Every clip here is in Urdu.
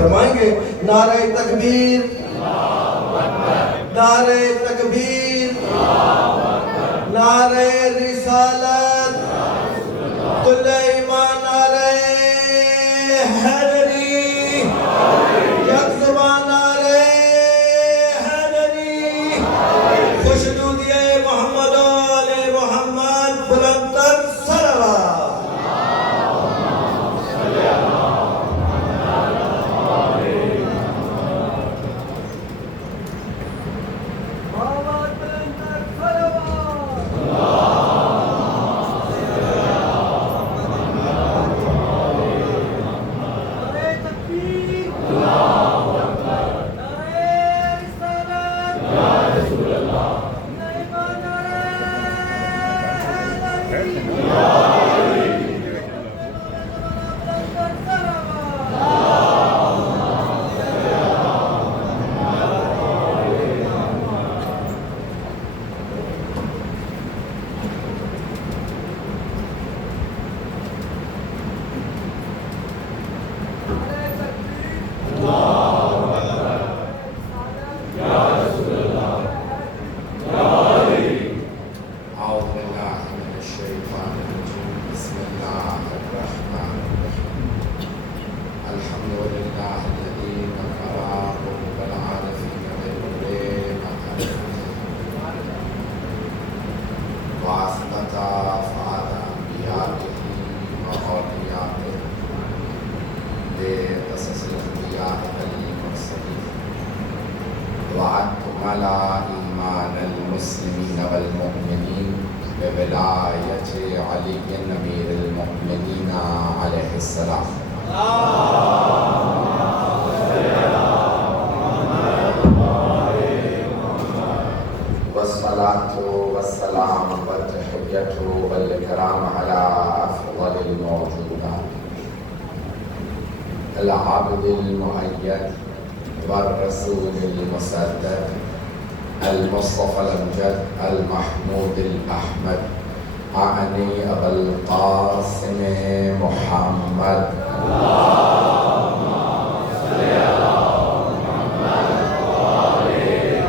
فرمائیں گے نعرہ تکبیر، نعرہ تکبیر، نعرہ رسالت، کل ایمان، نعرہ حیدری، یک زبان نعرہ حیدری، خوشنودی محمد آل محمد، بلندتر صلوات۔ إيمان المسلمين والمؤمنين بولاية علي أمير المؤمنين عليه السلام. والصلاة والسلام والتحية والإكرام على أفضل الموجودات، العبد المؤيد والرسول المسدد، المصطفى الأمجد المحمود الأحمد، أعني أبا القاسم محمد. اللهم صل على محمد وآل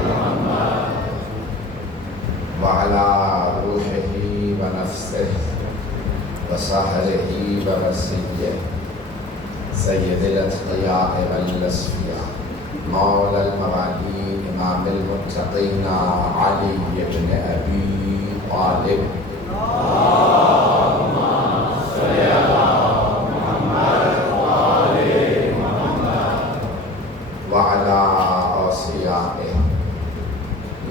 محمد وعلى روحه ونفسه وسهره ونسيه سيد الأتقياء والأصفياء مولى الموالين إمام المتقين علي بن أبي طالب. اللهم صل على محمد وآل محمد وعلى أصفيائه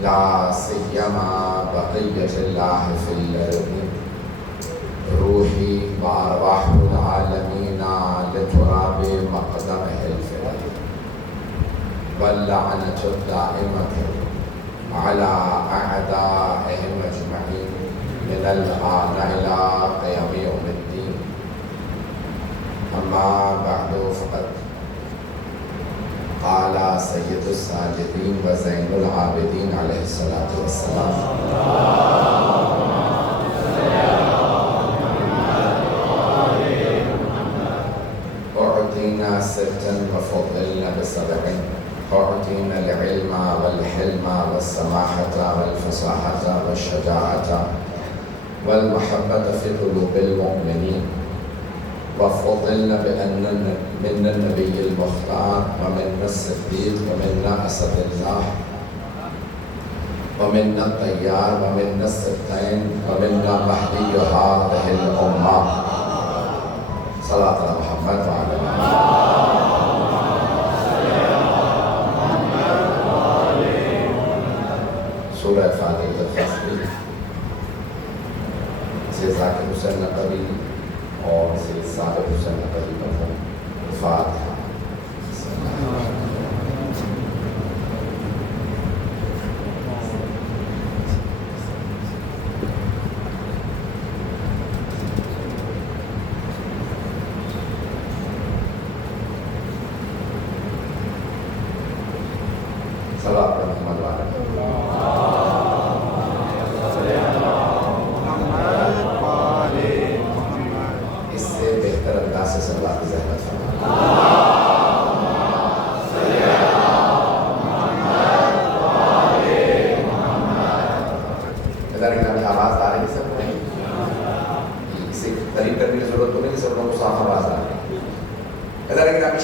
لا سيما بقية الله في الأرض، روحي وأرواح العالمين لتراب مقدمه الفدائي، واللعنة الدائمة على أعدائهم أجمعين من الآن إلى قيام يوم الدين. أما بعد، فقد قال سيد الساجدين وزين العابدين عليه الصلاة والسلام: أعطينا ستا وفضلنا بسبع، أعطينا العلم والحلم والسماحة والفصاحة والشجاعة والمحبة في قلوب المؤمنين، وفضلنا بأن منا النبي المختار، ومنا الصديق، ومنا أسد الله، ومنا الطيار، ومنا السبتين، ومنا مهدي هذه الأمة. صلاة على محمد وعلى سورہ فاتح الخصمی سے ذاکر حسین نقوی اور سے صادق حسین نقوی مرحوم. فاتحہ. صلاة على محمد وعلى اس سے بہتر انداز سے صلوات کی زحمت فرمائیں.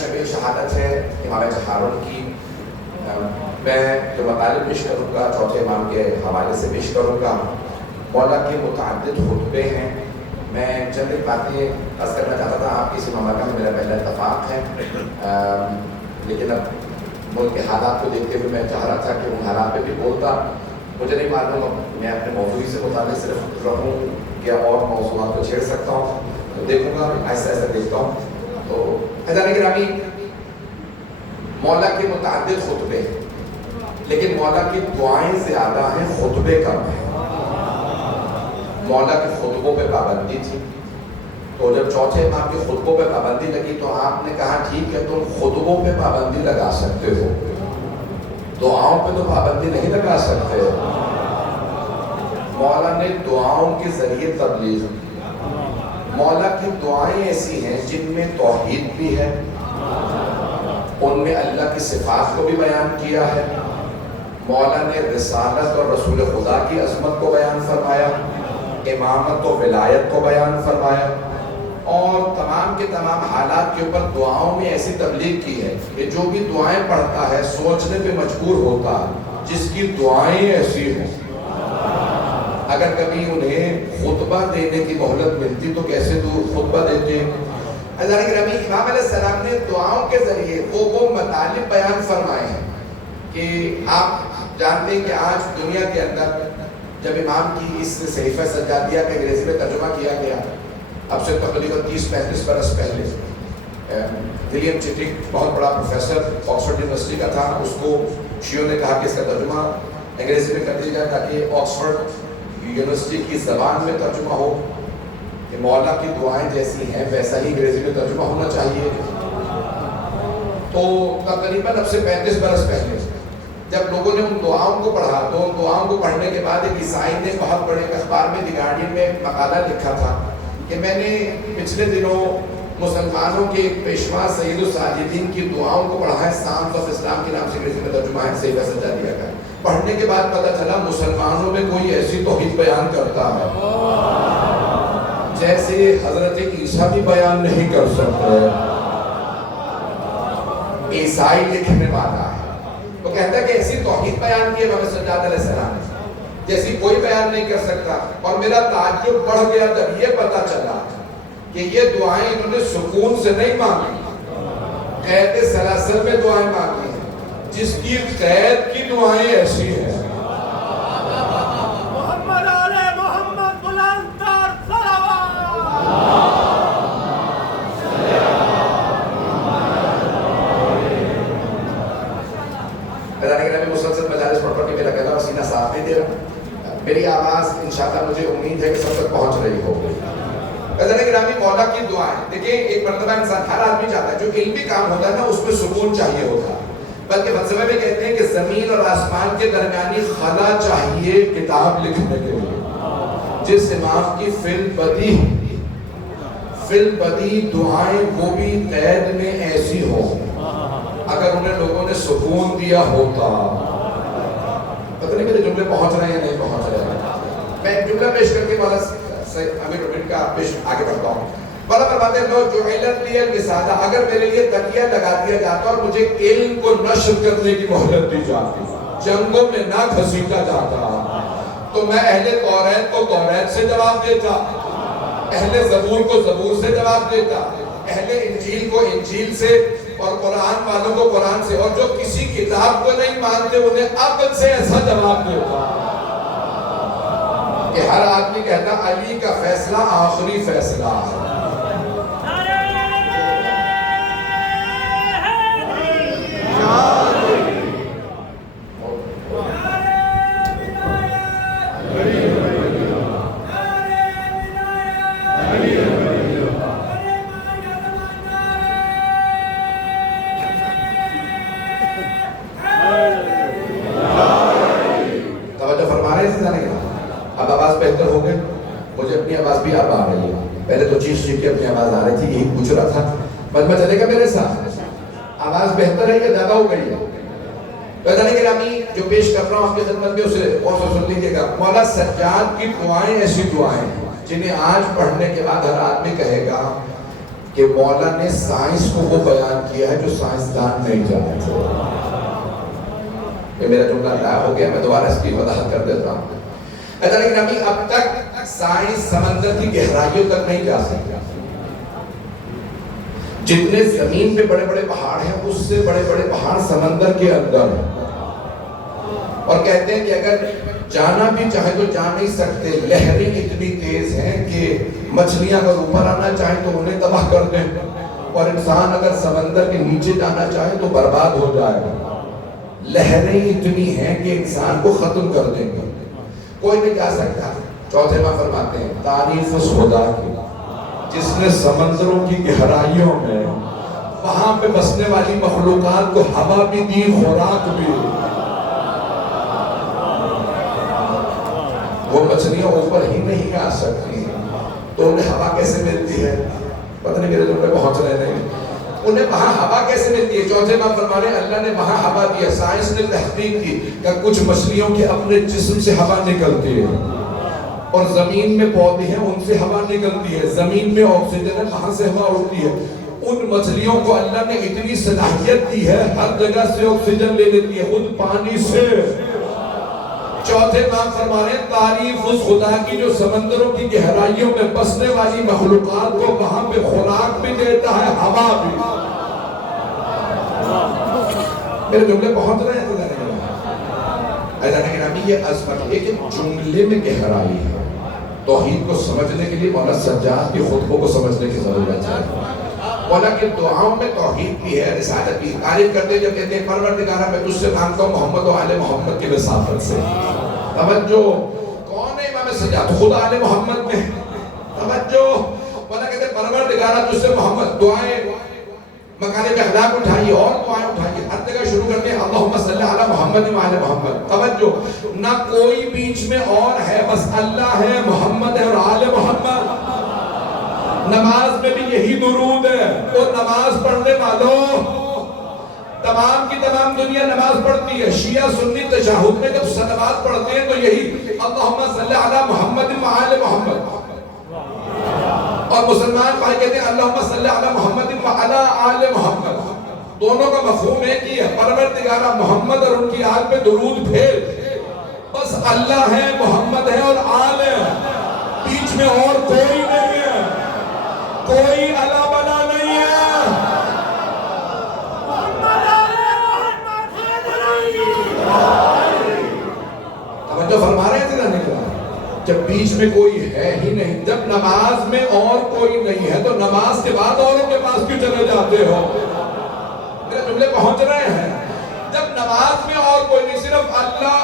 شب شہادت ہے امام جہارون کی. میں جو مطالب پیش کروں گا چوتھے امام کے حوالے سے پیش کروں گا. مولا کے متعدد خطبے ہیں. میں چند ایک باتیں عرض کرنا چاہتا تھا. آپ کی اس مملکت میں میرا پہلا اتفاق ہے، لیکن اب ملک کے حالات کو دیکھتے ہوئے میں چاہ رہا تھا کہ ان حالات پہ بھی بولتا. مجھے نہیں معلوم میں اپنے موضوع سے متعلق صرف رہوں یا اور موضوعات کو چھیڑ سکتا ہوں. تو دیکھوں گا، ایسا ایسا دیکھتا ہوں. تو حضرات گرامی، مولا کے متعدد خطبے ہیں لیکن مولا کی دعائیں زیادہ ہیں، خطبے کم ہیں. مولا کے خطبوں پہ پابندی تھی، تو جب چوتھے امام کے خطبوں پہ پابندی لگی تو آپ نے کہا ٹھیک ہے تم خطبوں پہ پابندی لگا سکتے ہو، دعاؤں پہ تو پابندی نہیں لگا سکتے. مولا نے دعاؤں کے ذریعے تبلیغ کی. مولا کی دعائیں ایسی ہیں جن میں توحید بھی ہے، ان میں اللہ کی صفات کو بھی بیان کیا ہے. مولا نے رسالت اور رسول خدا کی عظمت کو بیان فرمایا، امامت و ولایت کو بیان فرمایا، اور تمام کے تمام حالات کے اوپر دعاؤں میں ایسی تبلیغ کی ہے کہ جو بھی دعائیں پڑھتا ہے سوچنے پہ مجبور ہوتا ہے جس کی دعائیں ایسی ہیں. اگر کبھی انہیں خطبہ دینے کی مہلت ملتی تو کیسے دور خطبہ دیتے. حضرات گرامی، امام علیہ السلام نے دعاؤں کے ذریعے وہ مطالب بیان فرمائے ہیں کہ آپ جانتے ہیں کہ آج دنیا کے اندر جب امام کی اس صحیفہ سجادیہ کا انگریزی میں ترجمہ کیا گیا، اب سے تقریباً 30-35 برس پہلے، ولیم چٹک بہت بڑا پروفیسر آکسفورڈ یونیورسٹی کا تھا، اس کو شیعوں نے کہا کہ اس کا ترجمہ انگریزی میں کر دیا جائے تاکہ آکسفورڈ یونیورسٹی کی زبان میں ترجمہ ہو کہ مولا کی دعائیں جیسی ہیں ویسا ہی انگریزی میں ترجمہ ہونا چاہیے. تو تقریباً اب سے 35 برس پہلے جب لوگوں نے ان دعاؤں کو پڑھا تو ان دعاؤں کو پڑھنے کے بعد ایک عیسائی نے بہت بڑے اخبار میں دی گارڈین میں مقالہ لکھا تھا کہ میں نے پچھلے دنوں مسلمانوں کے پیشوا سید الساجدین کی دعاؤں کو پڑھا ہے. سانس آف اسلام کے نام سے انگریزی میں ترجمہ ہے صحیفہ سجادیہ کا. پڑھنے کے بعد پتہ چلا مسلمانوں میں کوئی ایسی توحید بیان کرتا ہے جیسے حضرت عیسیٰ بھی بیان نہیں کر سکتے. عیسائی لکھنے والا ہے، وہ کہتا ہے کہ ایسی توحید بیان کی امام سجاد علیہ السلام نے جیسی کوئی بیان نہیں کر سکتا. اور میرا تعجب بڑھ گیا جب یہ پتا چلا کہ یہ دعائیں انہوں نے سکون سے نہیں مانگی، قید سلاسل میں دعائیں مانگی ہیں. جس کی قید کی دعائیں ایسی ہیں. محمد علیہ محمد بلند تر صلوات. مسلسل مجالس پڑھ پڑھ کے میرا گلا اور سینہ صاف نہیں دے رہا. میری آواز انشاءاللہ مجھے امید ہے کہ سب تک پہنچ رہی ہوگی. حضرت گرامی، مولا کی دعائیں دیکھیں، ایک مرتبہ انسان ہر آدمی چاہتا ہے جو علمی کام ہوتا ہے نا اس میں سکون چاہیے ہوتا ہے. بلکہ فلسفہ میں کہتے ہیں کہ زمین اور آسمان کے درمیانی خلا چاہیے کتاب لکھنے کے لیے. جس امام کی فی البدی دعائیں وہ بھی قید میں ایسی ہو، اگر انہیں لوگوں نے سکون دیا ہوتا. پتہ نہیں میرے جملے پہنچ رہے ہیں یا نہیں پہنچ رہے ہیں. میں ایک جملہ پیش کر کے والا امیر ربیٹ کا پیش آگے بڑھتا ہوں. والا فرماتے ہیں لو جعلت لی الوسادہ، اگر میرے لیے تکیہ لگا دیا جاتا اور مجھے علم کو نشر کرنے کی مہلت دی جاتی، جنگوں میں نہ گھسیٹا جاتا، تو میں اہل توریت کو توریت سے جواب دیتا، اہل زبور کو زبور سے جواب دیتا، اہل انجیل کو انجیل سے، اور قرآن والوں کو قرآن سے، اور جو کسی کتاب کو نہیں مانتے انہیں عقل سے ایسا جواب دیتا کہ ہر آدمی کہتا علی کا فیصلہ آخری فیصلہ ہے. اب آواز بہتر ہو گئی، مجھے اپنی آواز بھی اب آ رہی ہے. پہلے تو چیخ چیخ کے اپنی آواز آ رہی تھی، یہی پوچھ رہا تھا. مجمع چلے گا میرے ساتھ؟ آواز بہتر ہے یا زیادہ ہو گئی ہے؟ پتہ کہ رامی جو پیش کر رہا ہوں آپ کی خدمت میں اسے اور سے سن لیجیے گا. مولا سجاد کی دعائیں ایسی دعائیں جنہیں آج پڑھنے کے بعد ہر آدمی کہے گا کہ مولا نے سائنس کو وہ بیان کیا ہے جو سائنسدان نہیں جانتے. یہ میرا جملہ ضائع ہو گیا، میں دوبارہ اس کی وضاحت کر دیتا ہوں. لیکن ابھی اب تک سائنس سمندر کی گہرائیوں تک نہیں جا سکتا. جتنے زمین پہ بڑے بڑے پہاڑ ہیں اس سے بڑے بڑے پہاڑ سمندر کے اندر ہیں، اور کہتے ہیں کہ اگر جانا بھی چاہے تو جا نہیں سکتے. لہریں اتنی تیز ہیں کہ مچھلیاں اگر اوپر آنا چاہیں تو انہیں تباہ کر دیں، اور انسان اگر سمندر کے نیچے جانا چاہے تو برباد ہو جائے گا. لہریں اتنی ہیں کہ انسان کو ختم کر دیں گے، کوئی نہیں جا سکتا. چوتھے ماہ فرماتے ہیں تعریف اس خدا کی جس نے سمندروں کی گہرائیوں میں وہاں پہ بسنے والی مخلوقات کو ہوا بھی دی، خوراک بھی. وہ مچھلیاں اوپر ہی نہیں آ سکتی تو انہیں ہوا کیسے ملتی ہے؟ پتہ نہیں میرے جملے پہنچ رہے نہیں. انہیں وہاں ہوا کیسے ملتی ہے؟ چوتھے ماہ فرما رہے ہیں اللہ نے وہاں ہوا دیا. سائنس نے تحقیق کی کہ کچھ مچھلیوں کے اپنے جسم سے ہوا نکلتی ہے، اور زمین میں پودے ہیں ان سے ہوا نکلتی ہے، زمین میں آکسیجن ہے وہاں سے ہوا اڑتی ہے. ان مچھلیوں کو اللہ نے اتنی صلاحیت دی ہے ہر جگہ سے آکسیجن لے لیتی ہے، خود پانی سے. چوتھے ماہ فرما رہے ہیں تعریف اس خدا کی جو سمندروں کی گہرائیوں میں بسنے والی مخلوقات کو وہاں پہ خوراک بھی دیتا ہے، ہوا بھی. میرے جملے پہنچ رہے ہیں؟ یہ عظمت ہے کہ جملے میں گہرائی ہے. توحید کو سمجھنے کے لیے مولانا سجاد کے خطبوں کو سمجھنے کی ضرورت ہے. مولا کے دعاؤں میں توحید بھی ہے، رسالت بھی. تعریف کرتے ہیں جب کہتے ہیں پروردگارہ میں تجھ سے مانگتا ہوں محمد و آل محمد کی وساطت سے. توجہ، کون ہے امام سجاد؟ خود آل محمد میں. توجہ، مولا کہتے ہیں پروردگارہ تجھ سے محمد. دعائیں مکانے پہ اخلاق اٹھائیے اور دعائیں اٹھائیے، ہر جگہ شروع کرتے ہیں اللہم صلی علی محمد و آل محمد. توجہ، نہ کوئی بیچ میں اور ہے، بس اللہ ہے، محمد ہے اور آل محمد. نماز میں بھی یہی درود ہے. اور نماز پڑھنے والوں، تمام کی تمام دنیا نماز پڑھتی ہے. شیعہ سنی تشہد میں جب صلوات پڑھتے ہیں تو یہی اللہم صلی علی محمد و آل محمد. اور مسلمان بھائی کہتے ہیں اللہم صلی علی محمد و علی آل محمد. دونوں کا مفہوم ایک ہی ہے، پروردگارہ محمد اور ان کی آل پہ درود بھیج. بس اللہ ہے، محمد ہے اور آل ہے، بیچ میں اور کوئی نہیں ہے، کوئی الا بلا نہیں ہے. توجہ فرما رہے تھے نا؟ جب بیچ میں کوئی ہے ہی نہیں، جب نماز میں اور کوئی نہیں ہے تو نماز کے بعد اوروں کے پاس کیوں چلے جاتے ہو؟ میرے جملے پہنچ رہے ہیں؟ جب نماز میں اور کوئی نہیں، صرف اللہ،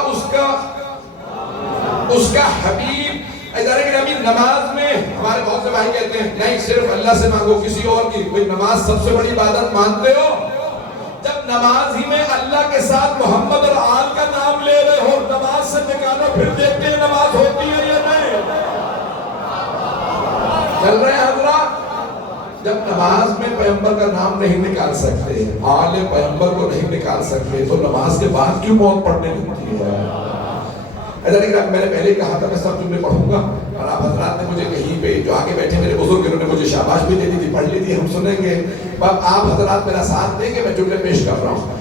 اس کا حبیب. ادارے کے نبی نماز میں ہمارے بہت سے بھائی کہتے ہیں نہیں صرف اللہ سے مانگو، کسی اور کی. کوئی نماز سب سے بڑی عبادت مانتے ہو؟ جب نماز ہی میں اللہ کے ساتھ محمد اور آل کا نام لے رہے ہو، نماز سے نکالو پھر دیکھتے ہیں نماز ہوتی ہے یا نہیں. چل رہے ہیں حضرات؟ جب نماز میں پیغمبر کا نام نہیں نکال سکتے، آل پیغمبر کو نہیں نکال سکتے، تو نماز کے بعد کیوں موت پڑھنے لگتی ہے؟ میں نے پہلے کہا تھا میں سب جملے پڑھوں گا، اور آپ حضرات نے مجھے کہیں پہ جو آگے بیٹھے میرے بزرگ انہوں نے مجھے شاباش بھی دے دی تھی، پڑھ لی تھی، ہم سنیں گے. اب آپ حضرات میرا ساتھ دیں گے، میں جملے پیش کر رہا ہوں.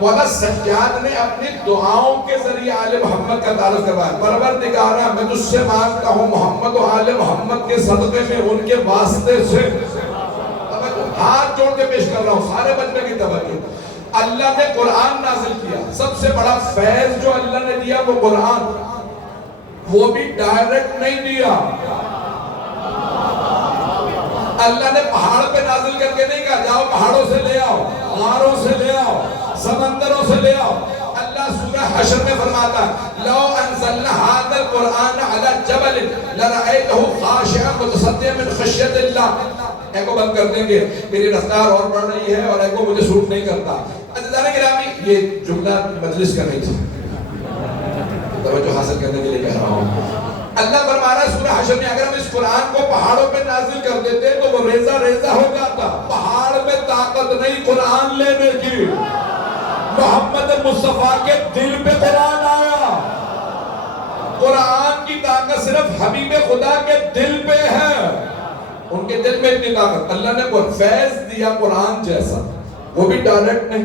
مولانا سجاد نے اپنی دعاؤں کے ذریعے آل محمد کا تعارف کروایا. پروردگارہ میں تجھ سے مانگتا ہوں محمد و آل محمد کے صدقے میں، ان کے واسطے سے. ہاتھ جوڑ کے پیش کر رہا ہوں، سارے بچنے کی توجہ. اللہ نے قرآن نازل کیا، سب سے بڑا فیض جو اللہ نے دیا وہ قرآن. وہ بھی ڈائریکٹ نہیں دیا، اللہ نے پہاڑ پہ نازل کر کے نہیں کہا جاؤ پہاڑوں سے لے آؤ، غاروں سے لے آؤ، سمندروں سے لے آؤ. اللہ سورہ حشر میں فرماتا ہے لو انزلنا هذا القرآن على جبل لرأيته خاشعا متصدعا من خشیت اللہ. ایکو بند کر دیں گے، میری رفتار اور بڑھ رہی ہے اور ایکو مجھے سوٹ نہیں کرتا. عزیزان گرامی، یہ جملہ مجلس کا نہیں تھا، توجہ حاصل کرنے کے لیے کہہ رہا ہوں. اللہ فرما رہا ہے سورہ حشر میں اگر ہم اس قرآن کو پہاڑوں پہ نازل کر دیتے تو وہ ریزہ ریزہ ہو جاتا. پہاڑ میں طاقت نہیں قرآن لینے کی. محمد مصطفیٰ کے دل پہ قرآن آیا. قرآن کی طاقت صرف حبیب خدا کے دل پہ ہے. ان کے دل میں اتنی طاقت. اللہ نے فیض دیا قرآن جیسا, وہ بھی ڈائریکٹ نہیں.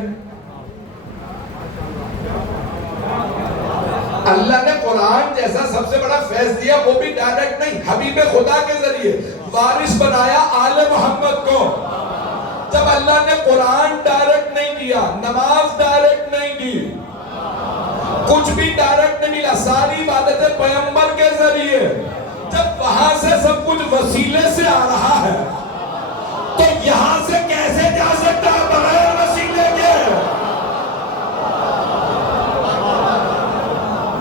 اللہ نے قرآن جیسا سب سے بڑا فیض دیا, وہ بھی ڈائریکٹ نہیں, حبیب خدا کے ذریعے وارث بنایا آل محمد کو. جب اللہ نے قرآن ڈائریکٹ نہیں دیا, نماز ڈائریکٹ نہیں دی, کچھ بھی ڈائریکٹ نہیں ملا, ساری عبادتیں پیغمبر کے ذریعے, جب وہاں سے سب کچھ وسیلے سے آ رہا ہے تو یہاں سے کیسے جا سکتا ہے بغیر وسیلے کے؟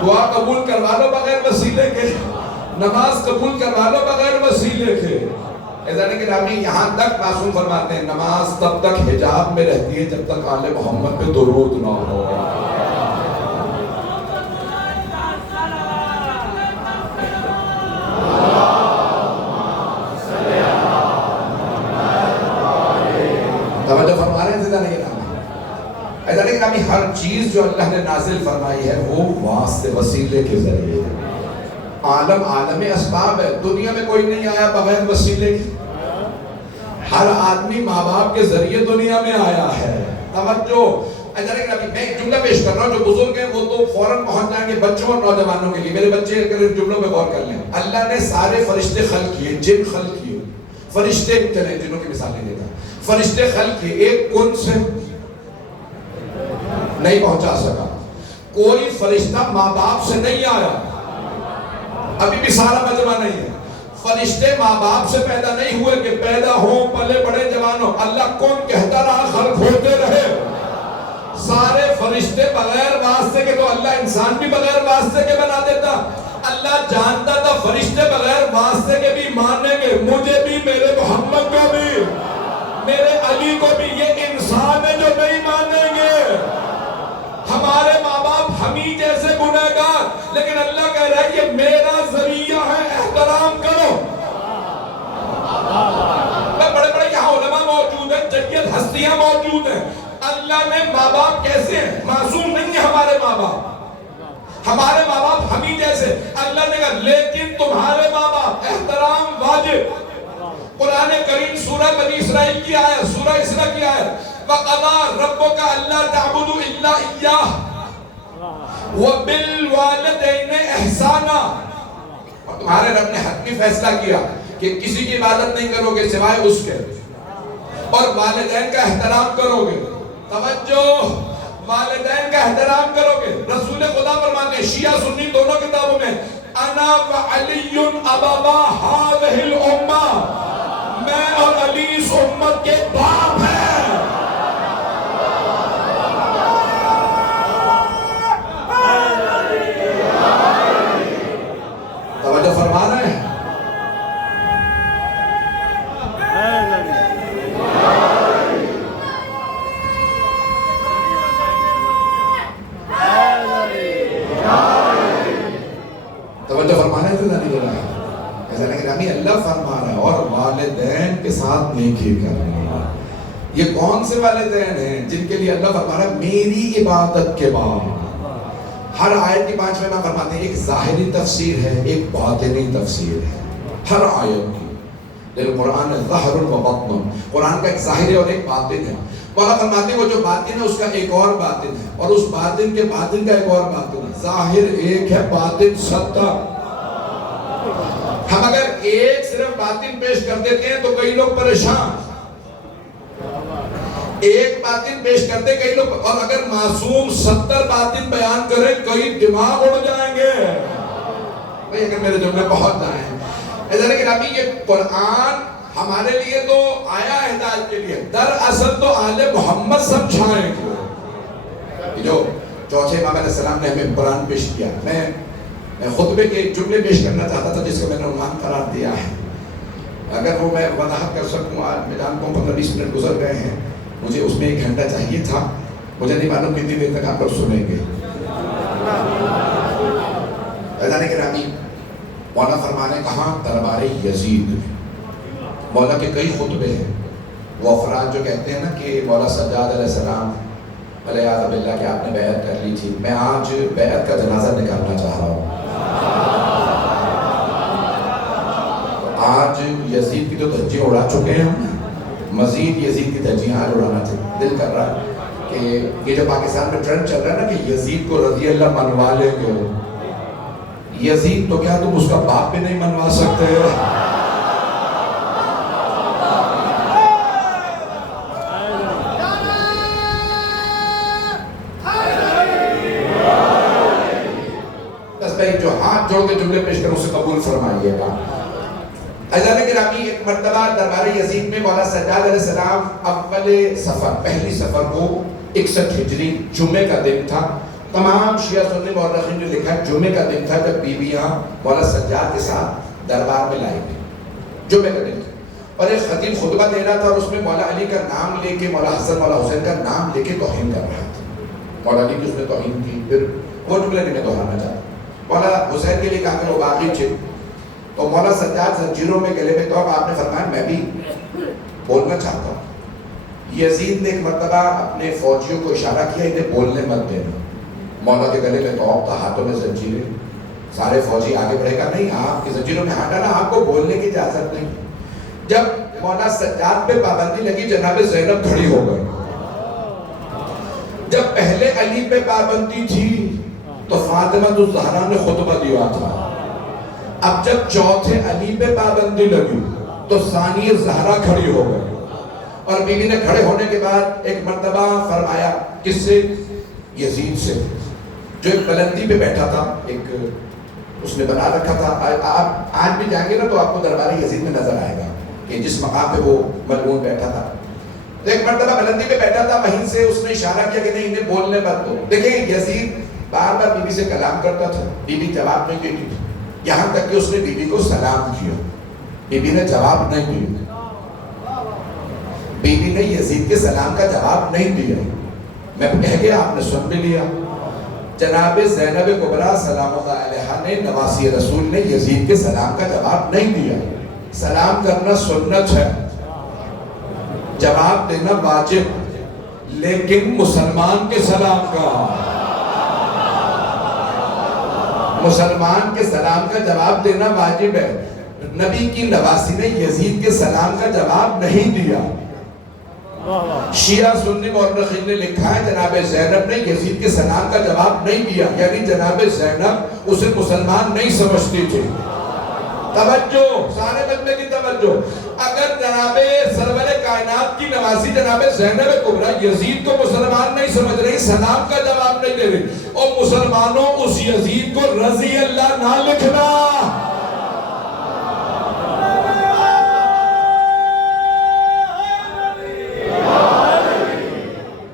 دعا قبول کروا لو بغیر وسیلے کے, نماز قبول کروا لو بغیر وسیلے کے. ایسا کہ نامی یہاں تک معصوم فرماتے ہیں نماز تب تک حجاب میں رہتی ہے جب تک آل محمد پہ درود نہ ہو. توجہ فرما رہے ہیں زندہ نہیں رہا. ایسا نہیں کہ ابھی ہر چیز جو اللہ نے نازل فرمائی ہے وہ واسطے وسیلے کے ذریعے ہے. عالم عالم اسباب ہے, دنیا میں کوئی نہیں آیا بغیر وسیلے کی. ہر آدمی ماں باپ کے ذریعے دنیا میں آیا ہے. توجہ, ایسا نہیں کہ ابھی میں ایک جملہ پیش کر رہا ہوں, جو بزرگ ہیں وہ تو فوراً پہنچ جائیں گے بچوں اور نوجوانوں کے لیے. میرے بچے اگر ان جملوں میں غور کر لیں, اللہ نے سارے فرشتے خلق کیے, جن خلق کیے, فرشتے چلیں جنوں کی مثالیں دیتا, فرشتے خلق کیے, ایک کن سے نہیں پہنچا سکا. کوئی فرشتہ ماں باپ سے نہیں آیا, ابھی بھی سارا مجمع نہیں ہے. فرشتے ماں باپ سے پیدا نہیں ہوئے کہ پیدا ہوں پلے بڑے جوان ہوں, اللہ کون کہتا رہا خلق ہوتے رہے. سارے فرشتے بغیر واسطے کے, تو اللہ انسان بھی بغیر واسطے کے بنا دیتا. اللہ جانتا تھا فرشتے بغیر واسطے کے بھی مانیں گے, مجھے بھی, میرے محمد کو بھی, میرے علی کو بھی. یہ انسان ہے جو نہیں مانیں گے. ہمارے ماں باپ ہمیں جیسے گنہگار, لیکن اللہ کہہ رہا ہے یہ میرا ذریعہ ہے, احترام کرو. بڑے بڑے یہاں علماء موجود ہیں, جلیل ہستیاں موجود ہیں. اللہ نے ماں باپ کیسے ہیں, معصوم نہیں ہیں ہمارے ماں باپ, ہمارے ماں باپ ہمیں جیسے. اللہ نے کہا لیکن تمہارے ماں باپ احترام واجب. قرآن کریم سورہ بنی اسرائیل کی آیت, سورہ اسراء کی آیت, وَقَضَىٰ رَبُّكَ أَلَّا تَعْبُدُوا إِلَّا إِيَّاهُ وَبِالْوَالِدَيْنِ إِحْسَانًا. اور تمہارے رب نے حتمی فیصلہ کیا کہ کسی کی عبادت نہیں کرو گے سوائے اس کے, اور والدین کا احترام کرو گے. توجہ, والدین کا احترام کرو گے. رسول خدا فرماتے ہیں شیعہ سنی دونوں کتابوں میں, انا وعلی ابابا هذه الامہ, میں اور علی اس امت کے باپ ہیں. توجہ فرما رہے ہیں. توجہ فرمانا ہے تو نہیں دے رہا ہے. ایسا نہیں کہ ہمیں اللہ فرما رہا ہے, اور والدین کے ساتھ نیکی کرنا. یہ کون سے والدین ہیں جن کے لیے اللہ فرما رہا ہے میری عبادت کے بعد. ہر آیت کی 5 میں فرماتے ہیں ایک ظاہری تفسیر ہے, ایک باطنی تفسیر ہے ہر آیت کی. لیکن قرآن ظاہر و باطن, قرآن کا ایک ظاہر ہے اور ایک باطن ہے. مولا فرماتے ہیں وہ جو باطن ہے اس کا ایک اور باطن ہے, اور اس باطن کے باطن کا ایک اور باطن ہے. ظاہر ایک ہے, باطن 70. ہم اگر ایک صرف باطن پیش کر دیتے ہیں تو کئی لوگ پریشان, ایک باطن پیش کرتے کئی لوگ, اور اگر معصوم 70 باطن بیان کریں کئی دماغ اڑ جائیں گے. بھئی اگر میرے جملے پہنچ جائیں, ایسا لیکن ابھی یہ قرآن ہمارے لیے تو آیا ہدایت کے لیے, دراصل تو آل محمد سمجھائیں گے. جو چوتھے امام علیہ السلام نے ہمیں قرآن پیش کیا, میں خطبے کے ایک جملے پیش کرنا چاہتا تھا جس کو میں نے عنوان قرار دیا ہے. اگر وہ میں وضاحت کر سکوں, آج میں جانتا ہوں 15-20 منٹ گزر گئے ہیں, مجھے اس میں 1 گھنٹہ چاہیے تھا. مجھے نہیں معلوم کتنی دیر تک آپ لوگ سنیں گے. ایسا کہ رامی مولا فرمانے کہاں دربار یزید میں, مولا کے کئی خطبے ہیں. وہ افراد جو کہتے ہیں نا کہ مولا سجاد علیہ السلام علیہ باللہ کہ آپ نے بیعت کر لی تھی, میں آج بیعت کا جنازہ نکالنا چاہ رہا ہوں. آج یزید کی تو دھجیاں اڑا چکے ہیں ہم، مزید یزید کی دھجیاں آج اڑانا چاہیے. دل کر رہا ہے کہ یہ جو پاکستان میں ٹرینڈ چل رہا ہے نا کہ یزید کو رضی اللہ منوا لیں گے. یزید تو کیا تم اس کا باپ بھی نہیں منوا سکتے. جو ہاتھ جوڑ کے جملے پیش کر اسے قبول فرمائیے گا. عزیزان گرامی، ایک مرتبہ دربار یزید میں مولا سجاد علیہ السلام اول سفر، پہلی سفر کو 61 ہجری جمعے کا دن تھا. تمام شیعہ سنی مورخین نے لکھا ہے جمعے کا دن تھا جب بیویاں مولا سجاد کے ساتھ دربار میں لائی گئی. جمعے کا دن تھا اور ایک خطیب خطبہ دے رہا تھا اور اس میں مولا علی کا نام لے کے، مولا حسن مولا حسین کا نام لے کے توہین کر رہا تھا. مولا علی کی اس نے توہین کی. پھر وہ جملے نہیں میں دہرانا چاہتا. مولا حسین کے لیے کہا کہ وہ باقی تھے تو مولا سجاد زنجیروں میں گلے میں تو آپ نے فرمایا میں بھی بولنا چاہتا ہوں. یزید نے ایک مرتبہ اپنے فوجیوں کو اشارہ کیا انہیں بولنے مت دینا. مولا کے گلے میں توپ تھا، ہاتھوں میں زنجیریں. سارے فوجی آگے بڑھے گا نہیں، آپ کی زنجیروں میں ہاتھ ڈالا، آپ کو بولنے کی اجازت نہیں. جب مولا سجاد پہ پابندی لگی جناب زینب کھڑی ہو گئی. جب پہلے علی پہ پابندی تھی تو فاطمہ الزہرا نے خطبہ دیا تھا. اب جب چوتھے علی پہ پابندی لگی تو ثانی زہرا کھڑی ہو گئی. اور بیوی نے کھڑے ہونے کے بعد ایک مرتبہ فرمایا کس سے؟ یزید سے، جو ایک بلندی پہ بیٹھا تھا، ایک اس نے بنا رکھا تھا. آپ آج بھی جائیں گے نا تو آپ کو دربار یزید میں نظر آئے گا کہ جس مقام پہ وہ ملعون بیٹھا تھا. تو ایک مرتبہ بلندی پہ بیٹھا تھا، وہیں سے اس نے اشارہ کیا کہ نہیں انہیں بولنے مت دو. دیکھیں یزید بار بار بیوی سے کلام کرتا تھا، بیوی جواب نہیں دیتی تھی. یہاں تک کہ اس نے بیوی کو سلام کیا، بیوی نے جواب نہیں دیا. بیوی نے یزید کے سلام کا جواب نہیں دیا. میں کہہ گیا، آپ نے سن بھی لیا. جناب زینب کبریٰ سلام اللہ علیہا نے، نواسی رسول نے یزید کے سلام کا جواب نہیں دیا. سلام کرنا سنت ہے، جواب دینا واجب، لیکن مسلمان کے سلام کا، مسلمان کے سلام کا جواب دینا واجب ہے. نبی کی نواسی نے یزید کے سلام کا جواب نہیں دیا. شیعہ سنی مورخین نے لکھا ہے جناب زینب نے یزید کے سلام کا جواب نہیں دیا، یعنی جناب زینب اسے مسلمان نہیں سمجھتی تھی. توجہ، سارے مجمع کی توجہ. اگر جناب سرور کائنات کی نواسی جناب زینب کبریٰ یزید کو مسلمان نہیں سمجھ رہی، سلام کا جواب نہیں دے رہی، اور مسلمانوں اس یزید کو رضی اللہ نہ لکھنا.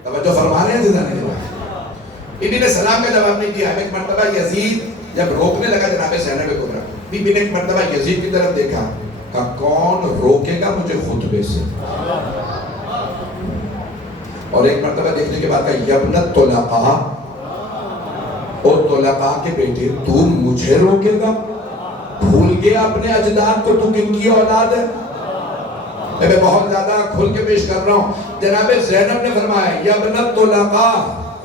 توجہ فرما رہے ہیں جزانے کے بعد. بی بی نے سلام کا جواب نہیں دیا. ایک مرتبہ یزید جب روکنے لگا جناب زینب کبریٰ، بی بی نے ایک مرتبہ یزید کی طرف دیکھا، کہا کون روکے گا مجھے خطبے سے. اور ایک مرتبہ دیکھنے کے بعد کہا یبنت طلقاء، اور طلقاء کے بیٹے تو مجھے روکے گا؟ بھول گیا اپنے اجداد کو، تو کن کی اولاد ہے؟ میں بہت زیادہ کھل کے پیش کر رہا ہوں. جناب زینب نے فرمایا یبنت طلقاء،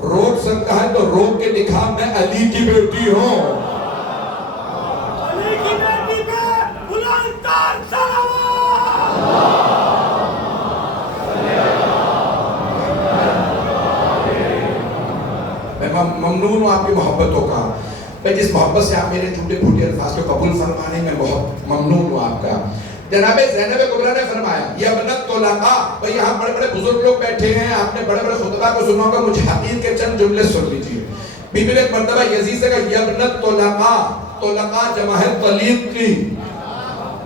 روک سکتا ہے تو روک کے دکھا، میں علی کی بیٹی ہوں. علی کی بیٹی پہ بلند تر صلوات. میں ممنون ہوں آپ کی محبتوں کا. میں جس محبت سے آپ میرے ٹوٹے پھوٹے الفاظ کو قبول فرمانے میں بہت ممنون ہوں آپ کا. جناب زینب کبریٰ نے فرمایا یبنت طلقاء. بھئی یہاں بڑے بڑے بزرگ لوگ بیٹھے ہیں، آپ نے بڑے بڑے خطبہ کو سنا ہوگا، مجھے حقیق کے چند جملے سن لیجئے. بی بی نے ایک مرتبہ یزید سے کہا یبنت طلقاء. طلقاء جمع ہے طلیق کی.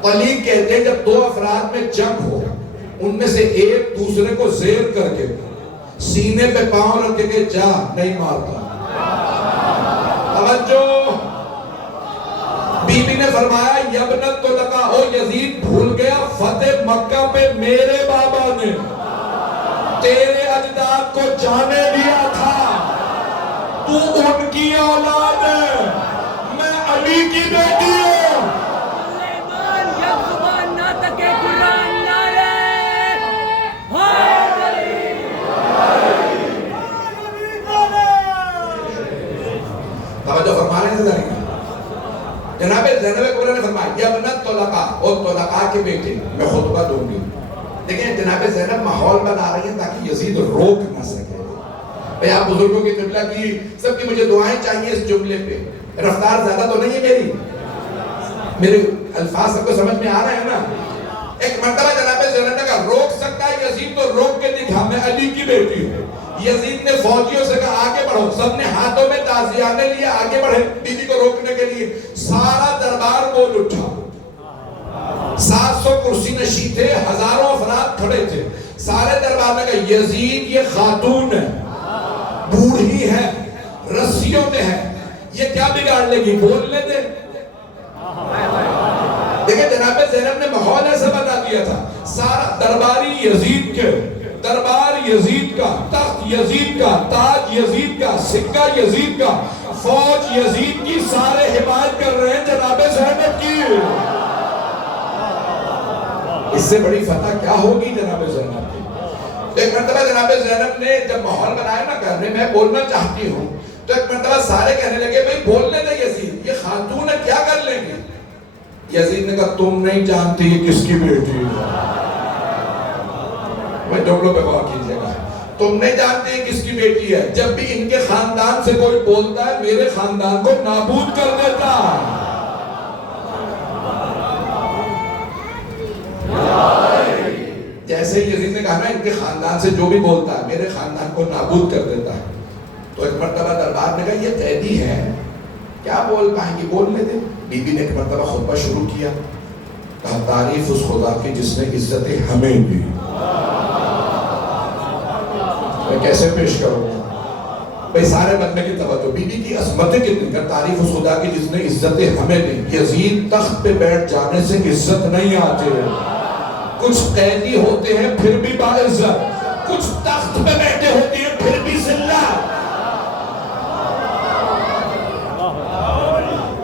طلیق کہتے ہیں جب دو افراد میں جنگ ہو، ان میں سے ایک دوسرے کو زیر کر کے سینے پہ پاؤں رکھ کے جا نہیں مارتا. توجہ، بی بی نے فرمایا یبنت طلقاء، او یزید بھول گیا فتح مکہ پہ میرے بابا نے تیرے اجداد کو جانے دیا تھا، تو ان کی اولاد ہے، میں علی کی بیٹی ہوں. سلیمان یک زبان ناطق قرآن نعرہ حیدری. توجہ فرمانے سے ذریعہ جناب زینب کبریٰ نے فرمایا یا ابنت طلقاء، اور طلقاء کے بیٹے میں خطبہ دوں گی. دیکھیں جناب زینب ماحول بنا رہی ہیں تاکہ یزید روک نہ سکے. بھئی آپ بزرگوں کی قبلہ کی سب کی مجھے دعائیں چاہیے اس جملے پہ. رفتار زیادہ تو نہیں ہے میرے الفاظ سب کو سمجھ میں آ رہے ہیں نا. ایک مرتبہ جناب زینب نے کہا روک سکتا ہے یزید تو روک کے دکھا، میں علی کی بیٹی ہوں. یزید نے فوجیوں سے کہا آگے بڑھو، سب نے ہاتھوں میں تعزیانے لیے آگے بڑھے بی بی کو روکنے کے لیے. سارا دربار بول اٹھا. 700 کرسی نشین تھے، ہزاروں افراد کھڑے تھے. سارے دربار میں کہا یزید یہ خاتون ہے، بوڑھی ہے، رسیوں میں ہے، یہ کیا بگاڑ لے گی، بولنے دے. دیکھیں جناب زینب نے ماحول ایسا بنا دیا تھا. سارا درباری یزید کے، دربار یزید کا، تخت یزید کا، تاج یزید کا، سکہ یزید کا، فوج یزید کی، سارے حمایت کر رہے ہیں جناب زینب کی. اس سے بڑی فتح کیا ہوگی جناب زینب کی. ایک مرتبہ جناب زینب نے جب ماحول بنایا نا گھر میں میں بولنا چاہتی ہوں، تو ایک مرتبہ سارے کہنے لگے بھئی بولنے دے یزید، یہ خاتون ہے کیا کر لیں گے. یزید نے کہا تم نہیں جانتی یہ کس کی بیٹی ہے. میں جملوں پہ غور کیجئے گا. تم نہیں جانتے یہ کس کی بیٹی ہے. جب بھی ان کے خاندان سے کوئی بولتا ہے میرے خاندان کو نابود کر دیتا ہے. جیسے یزید نے کہا نا ان کے خاندان سے جو بھی بولتا ہے میرے خاندان کو نابود کر دیتا ہے. تو ایک مرتبہ دربار نے کہا یہ قیدی ہے کیا بول پائیں گی، بولنے دے. بی بی نے ایک مرتبہ خطبہ شروع کیا. کہا تعریف اس خدا کی جس نے عزتیں ہمیں دی. میں کیسے پیش کروں گا بھئی سارے بندے کی توجہ. بی بی کی عظمتیں کتنی. کہا تعریف اس خدا کی جس نے عزتیں ہمیں دی. یزید تخت پہ بیٹھ جانے سے عزت نہیں آتے. کچھ قیدی ہوتے ہیں پھر بھی باعزت، کچھ تخت پہ بیٹھے ہوتے ہیں پھر بھی ذلت.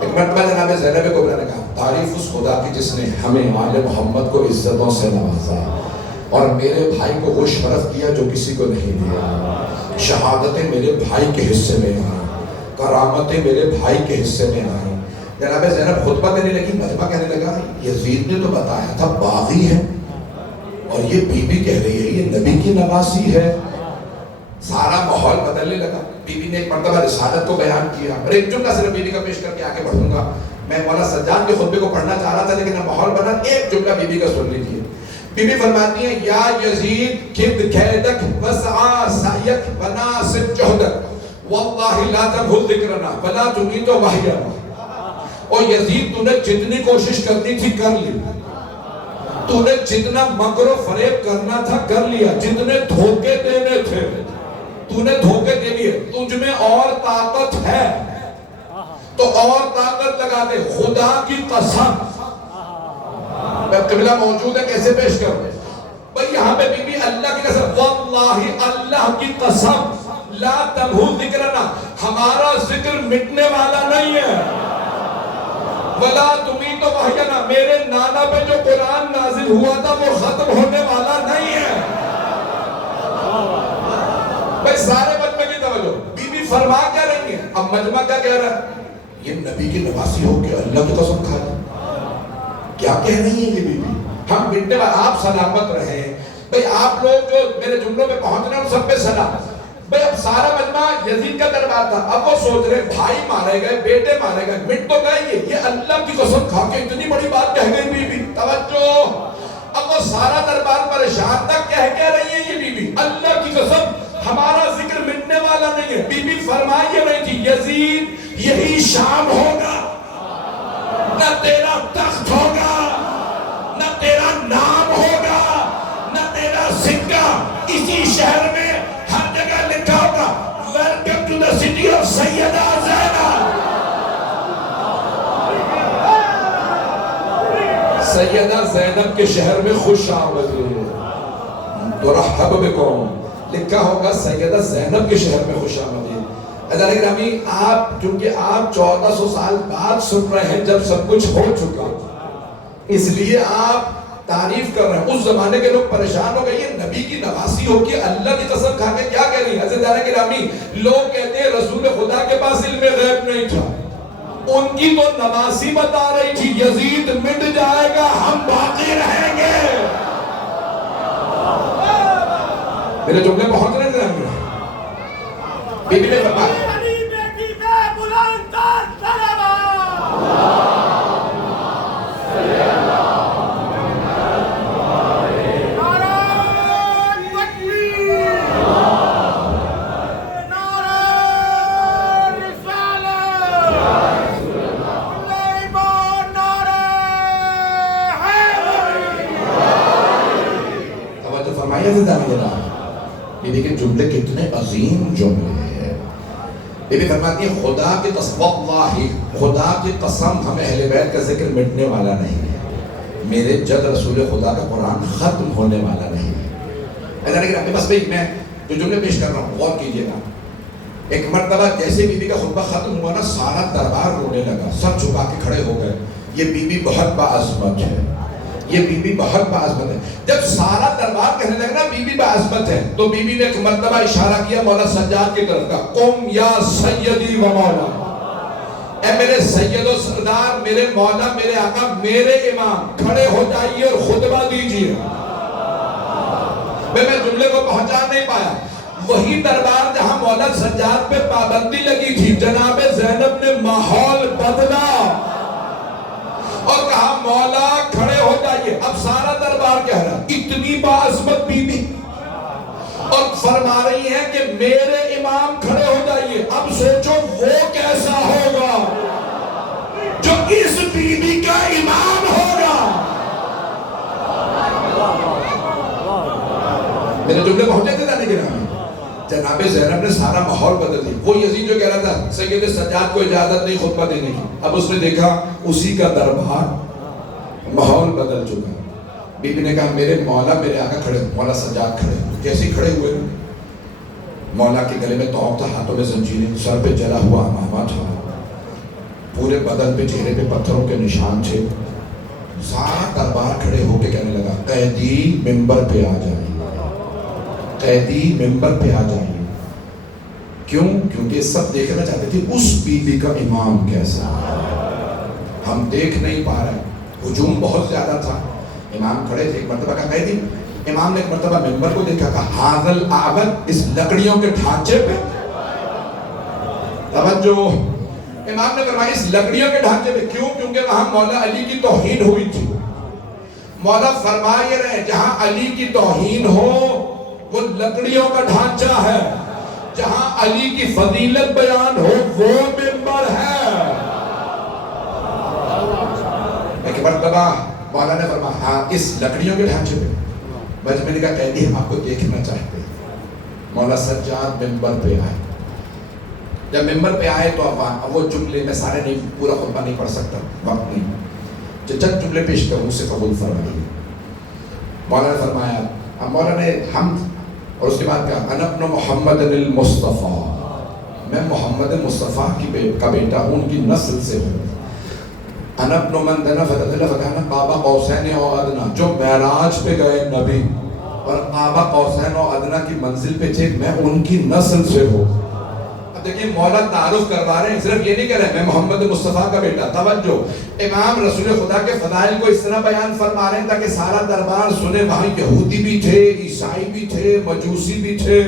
ایک مرتبہ جناب زینب کبریٰ نے کہا تعریف اس خدا کی جس نے ہمیں آل محمد کو عزتوں سے نوازا اور میرے بھائی کو وہ شرف دیا جو کسی کو نہیں دیا. شہادتیں میرے بھائی کے حصے میں آئیں، کرامتیں میرے بھائی کے حصے میں آئیں. جناب زینب خطبہ دینے لگی. مجمع کہنے لگا یزید نے تو بتایا تھا باغی ہے اور یہ بی بی کہہ رہی ہے یہ نبی کی نواسی ہے. سارا ماحول بدلنے لگا. بی بی نے ایک مرتبہ رسالت کو بیان کیا. اور ایک جملہ صرف بی بی کا پیش کر کے آگے بڑھوں گا. میں مولانا سجاد کے خطبے کو پڑھنا چاہ رہا تھا لیکن ماحول بنا. ایک جملہ بی بی کا سن لیجیے. بی بی فرماتی ہیں یا یزید کد کیدک وسعا سعیک وناسب جہدک واللہ لا تبھل ذکرنا ولا تمیت وحینا. اور یزید تو نے جتنی کوشش کرنی تھی کر لی، تو نے جتنا مکر و فریب کرنا تھا کر لیا، جتنے دھوکے دینے تھے تو نے دھوکے دے لیے. تجھ میں اور طاقت ہے تو اور طاقت لگا دے. خدا کی قسم. قبلہ موجود ہے کیسے پیش کروں بھئی یہاں پہ بی بی اللہ کی قسم واللہ اللہ کی قسم لا تبھول ذکرنا ہمارا ذکر مٹنے والا نہیں ہے. ولا تمیت وحینا میرے نانا پہ جو قرآن نازل ہوا تھا وہ ختم ہونے والا نہیں ہے. بھئی سارے مجمع کی توجہ. بی بی فرما کیا رہی ہیں. اب مجمع کیا کہہ رہا ہے یہ نبی کی نواسی ہو کے اللہ کی قسم کھا لی. کیا کہہ رہی ہیں یہ بی بی. ہم مٹنے والا آپ سلامت رہے. بھئی آپ لوگ جو میرے جملوں پہ پہنچ رہے ہیں ان سب پہ سلام. بھئی اب سارا مجمع یزید کا دربار تھا. اب وہ سوچ رہے بھائی مارے گئے بیٹے مارے گئے مٹ تو گئے. یہ اللہ کی قسم کھا کے اتنی بڑی بات کہہ گئی بی بی. توجہ. اب وہ سارا دربار پریشان تھا. کہہ رہی ہے یہ بی بی اللہ کی قسم ہمارا ذکر مٹنے والا نہیں ہے. بی بی فرمائی رہی تھی یزید یہی شام ہوگا، نہ تیرا تخت ہوگا، نہ تیرا نام ہوگا، نہ تیرا سکہ. اسی شہر میں ہر جگہ لکھا ہوگا welcome to the city of Syeda Zainab. Syeda Zainab کے شہر میں خوش آمدید. ترحب بکم لکھا ہوگا سیدہ زینب کے شہر میں خوش آمدید. عزیزان گرامی آپ چونکہ آپ 1400 سال بعد سن رہے ہیں جب سب کچھ ہو چکا اس لیے آپ تعریف کر رہے ہیں. اس زمانے کے لوگ پریشان ہو گئے یہ نبی کی نواسی ہو کے اللہ کی قسم کھا کے کیا کہہ رہی ہے. عزیزان گرامی لوگ کہتے ہیں رسول خدا کے پاس علم غیب نہیں تھا. ان کی تو نواسی بتا رہی تھی یزید مٹ جائے گا ہم باقی رہیں گے. میرے جملے پہنچ رہے تھے. بی بی نے فرمایا علی بیٹی میں بلند تر صلوات. بی بی کے جملے کتنے عظیم جملے ہیں. بی بی فرماتی ہے خدا کی واللہ خدا کی قسم ہم اہل بیت کا ذکر مٹنے والا نہیں ہے. میرے جد رسول خدا کا قرآن ختم ہونے والا نہیں ہے. لیکن اپنے پاس بھائی میں جو جملے پیش کر رہا ہوں غور کیجئے گا. ایک مرتبہ جیسے بی بی کا خطبہ ختم ہوا نا سارا دربار رونے لگا. سب چھپا کے کھڑے ہو گئے. یہ بی بی بہت باعظمت ہے. یہ بی بی بہت باعظمت ہے. جب سارا دربار کہنے لگا نا بی بی باعظمت ہے تو بی بی نے ایک مرتبہ اشارہ کیا مولا سجاد کی طرف کا. قم یا سیدی و مولا. اے میرے سید و سردار میرے مولا میرے آقا میرے امام کھڑے ہو جائیے اور خطبہ دیجیے. میں جملے کو پہنچا نہیں پایا. وہی دربار جہاں مولا سجاد پہ پابندی لگی تھی جناب زینب نے ماحول بدلا اور کہا مولا کھڑے ہو جائیے. اب سارا دربار کہہ رہا اتنی باعظمت بی بی اور فرما رہی ہے کہ میرے امام کھڑے ہو جائیے. اب سوچو وہ کیسا ہوگا جو اس بی بی کا امام ہوگا. میرے جملے پہنچے تھے جانے کے نام. جناب زینب نے سارا ماحول بدل دیا. وہ یزید جو کہہ رہا تھا سید سجاد کو اجازت نہیں خطبہ دینے کی. اب اس نے دیکھا اسی کا دربار ماحول بدل چکا. بی بی نے کہا میرے مولا میرے آقا کھڑے. مولا سجاد کھڑے. جیسے کھڑے ہوئے مولا کے گلے میں توق تھا ہاتھوں میں زنجیریں سر پہ جلا ہوا امامہ تھا پورے بدن پہ چہرے پہ پتھروں کے نشان تھے. سارا دربار کھڑے ہو کے کہنے لگا قیدی منبر پہ آ جائیں. قیدی منبر پہ آ جائیں. کیوں؟ کیونکہ سب دیکھنا چاہتے تھے اس بی بی کا امام کیسا. ہم دیکھ نہیں پا رہے. ہجوم بہت زیادہ تھا. امام کھڑے تھے. ایک مرتبہ کا قیدی امام نے ایک مرتبہ منبر کو دیکھا کہا حاضل آبد اس لکڑیوں کے ڈھانچے پہ. توجہ. امام نے فرمایا اس لکڑیوں کے ڈھانچے پہ. کیوں؟ کیونکہ وہاں مولا علی کی توہین ہوئی تھی. مولا فرما یہ رہے جہاں علی کی توہین ہو وہ لکڑیوں کا ڈھانچہ ہے. جہاں علی کی فضیلت بیان ہو وہ منبر ہے. ایک مرتبہ مولا نے فرمایا ہاں اس لکڑیوں کے ڈھانچے پہ. بس میں نے کہا قیدی ہم آپ کو دیکھنا چاہتے ہیں. مولا سجاد منبر پہ آئے. جب منبر پہ آئے تو اب وہ جملے میں سارے نہیں پورا خطبہ نہیں پڑھ سکتا وقت نہیں. چند جملے پیش کروں اسے قبول فرمائیے. مولا نے فرمایا اب مولا نے حمد اور اس کے بعد کہا انا ابن محمد المصطفیٰ. میں محمد مصطفیٰ کا بیٹا ہوں ان کی نسل سے ہوں. انا ابن من دنا فتدل فکانا قاب قوسین و ادنا. جو معراج پہ گئے نبی اور قاب قوسین و ادنا کی منزل پہ تھے میں ان کی نسل سے ہوں. اب دیکھیں مولا تعارف کروا رہے ہیں. صرف یہ نہیں کہہ رہے ہیں میں محمد مصطفیٰ کا بیٹا. توجہ. امام رسول خدا کے فضائل کو اس طرح بیان فرما رہے ہیں تاکہ سارا دربار سنے. وہاں یہودی بھی تھے عیسائی بھی تھے مجوسی بھی تھے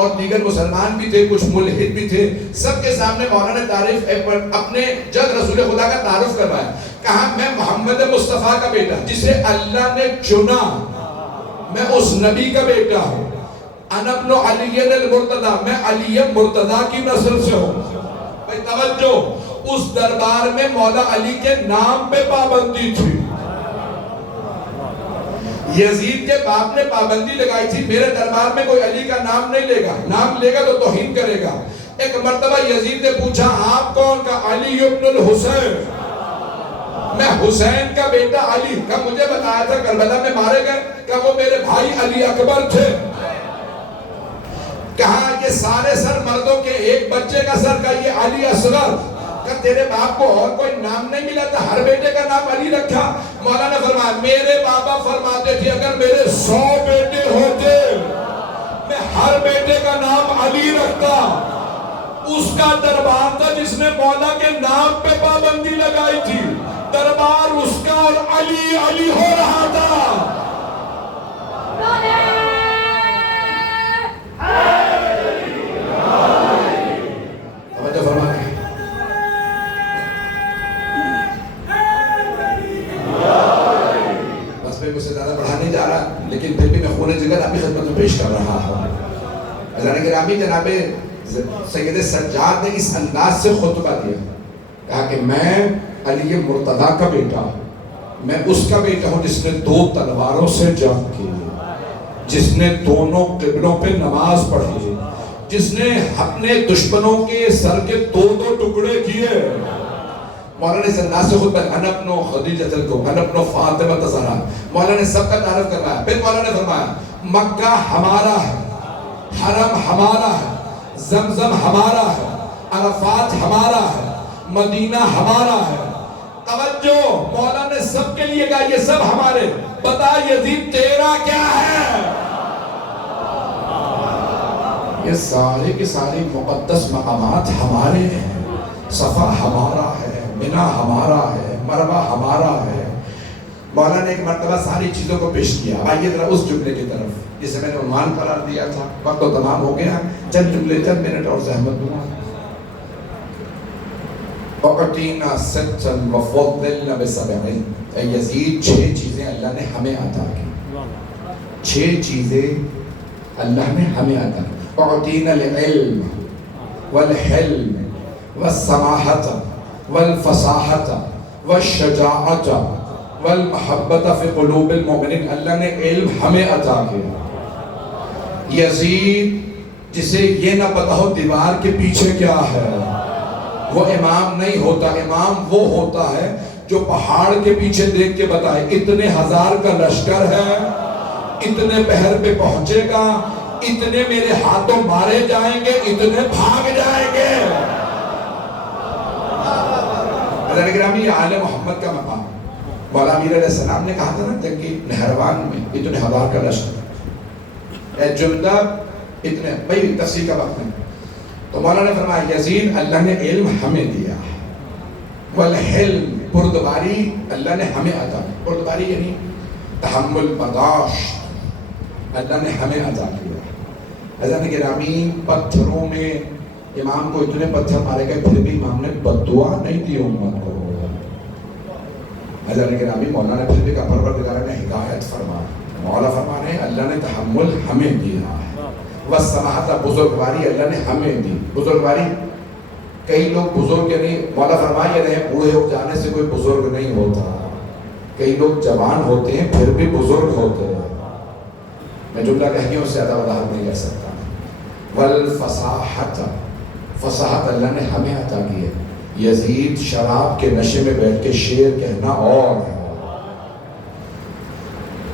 اور دیگر مسلمان بھی تھے کچھ ملحد بھی تھے. سب کے سامنے مولانا نے تعریف اپنے جد رسول خدا کا تعارف کروایا. کہا میں محمد مصطفیٰ کا بیٹا جسے اللہ نے چنا. میں اس نبی کا بیٹا ہوں. انا ابن علی المرتضی. میں علی مرتضی کی نسل سے ہوں. بھائی توجہ. اس دربار میں مولا علی کے نام پہ پابندی تھی. یزید کے باپ نے پابندی لگائی تھی میرے دربار میں کوئی علی کا نام نہیں لے گا. نام لے گا تو توہین کرے گا. ایک مرتبہ یزید نے پوچھا آپ کون؟ کا علی ابن الحسین. میں حسین کا بیٹا علی. کا مجھے بتایا تھا کربلا میں مارے گئے. کہ وہ میرے بھائی علی اکبر تھے. کہا یہ سارے سر مردوں کے ایک بچے کا سر کا یہ علی اصغر. کہ تیرے باپ کو اور کوئی نام نہیں ملا تھا ہر بیٹے کا نام علی رکھا. مولانا فرمایا میرے بابا فرماتے تھے اگر میرے 100 بیٹے ہوتے میں ہر بیٹے کا نام علی رکھتا. اس کا دربار تھا جس نے مولا کے نام پہ پابندی لگائی تھی. دربار اس کا اور علی علی ہو رہا تھا. توجہ فرمائیں. بس میں مجھ سے زیادہ بڑھا نہیں جا رہا، لیکن پھر بھی میں خون جگر اپنی خدمت میں پیش کر رہا ہوں. حضرت گرامی جناب سید سجاد نے اس انداز سے خطبہ دیا، کہا کہ میں علی مرتضیٰ کا بیٹا ہوں. میں اس کا بیٹا ہوں جس نے 2 تلواروں سے جنگ کی، جس نے دونوں قبلوں پہ نماز پڑھی، جس نے اپنے دشمنوں کے سر کے 2 ٹکڑے کیے. مولانا نے اس انداز سے خطبہ، انا ابن خدیجہ الکبریٰ، انا ابن فاطمہ الزہرا. مولانا نے سب کا تعارف کروایا. پھر مولانا نے فرمایا مکہ ہمارا ہے، حرم ہمارا ہے، زمزم ہمارا ہے، عرفات ہمارا ہے، مدینہ ہمارا ہے. توجہ، مولا نے سب کے لیے کہا یہ سب ہمارے. بتا یزید تیرا کیا ہے؟ یہ سارے کے سارے مقدس مقامات ہمارے ہیں. صفا ہمارا ہے، منی ہمارا ہے، مروہ ہمارا ہے. مولا نے ایک مرتبہ ساری چیزوں کو پیش کیا. آئیے ذرا اس جملے کی طرف جسے میں نے عنوان قرار دیا تھا. وقت تو تمام ہو گیا، چند جملے، چند منٹ اور زحمت دوں. اعطینا ستا وفضلنا بسبع. اے یزید 6 چیزیں اللہ نے ہمیں عطا کی. 6 چیزیں اللہ نے ہمیں عطا کی. اعطینا العلم والحلم والسماحة والفصاحة والشجاعة والمحبة فی قلوب المؤمنین. اللہ نے علم ہمیں عطا کیا. یزید جسے یہ نہ پتا ہو دیوار کے پیچھے کیا ہے، وہ امام نہیں ہوتا. امام وہ ہوتا ہے جو پہاڑ کے پیچھے دیکھ کے بتائے اتنے 1000 کا لشکر ہے، اتنے پہر پہ پہنچے گا، اتنے میرے ہاتھوں مارے جائیں گے، اتنے بھاگ جائیں گے. حضرت گرامی یہ آل محمد کا مقام. مولا امیر علیہ السلام نے کہا تھا نا جنگی نہروان میں اتنے 1000 کا لشکر، اے جندہ اتنے، بھئی تفسیر کا وقت نہیں. تو مولا نے فرمایا یزید اللہ نے علم ہمیں دیا، والحلم بردباری اللہ نے ہمیں عطا کی. بردباری یعنی تحمل، برداشت اللہ نے ہمیں عطا کیا. حضرت گرامی پتھروں میں امام کو اتنے پتھر مارے گئے پھر بھی امام نے بددعا نہیں دی امت کو. حضرت گرامی مولا نے پھر بھی کہا پروردگار نے ہدایت فرما. مولا فرما رہے ہیں اللہ نے تحمل ہمیں دیا ہے. والسماحة بزرگواری اللہ نے ہمیں دی. بزرگواری کئی لوگ بزرگ یعنی مولا فرمائے رہے ہیں بوڑھے ہو جانے سے کوئی بزرگ نہیں ہوتا. کئی لوگ جوان ہوتے ہیں پھر بھی بزرگ ہوتے ہیں. میں جملہ کہہ گیا اس سے زیادہ وضاحت نہیں کر سکتا. والفصاحة، فصاحت اللہ نے ہمیں عطا کی ہے. یزید شراب کے نشے میں بیٹھ کے شعر کہنا اور ہے،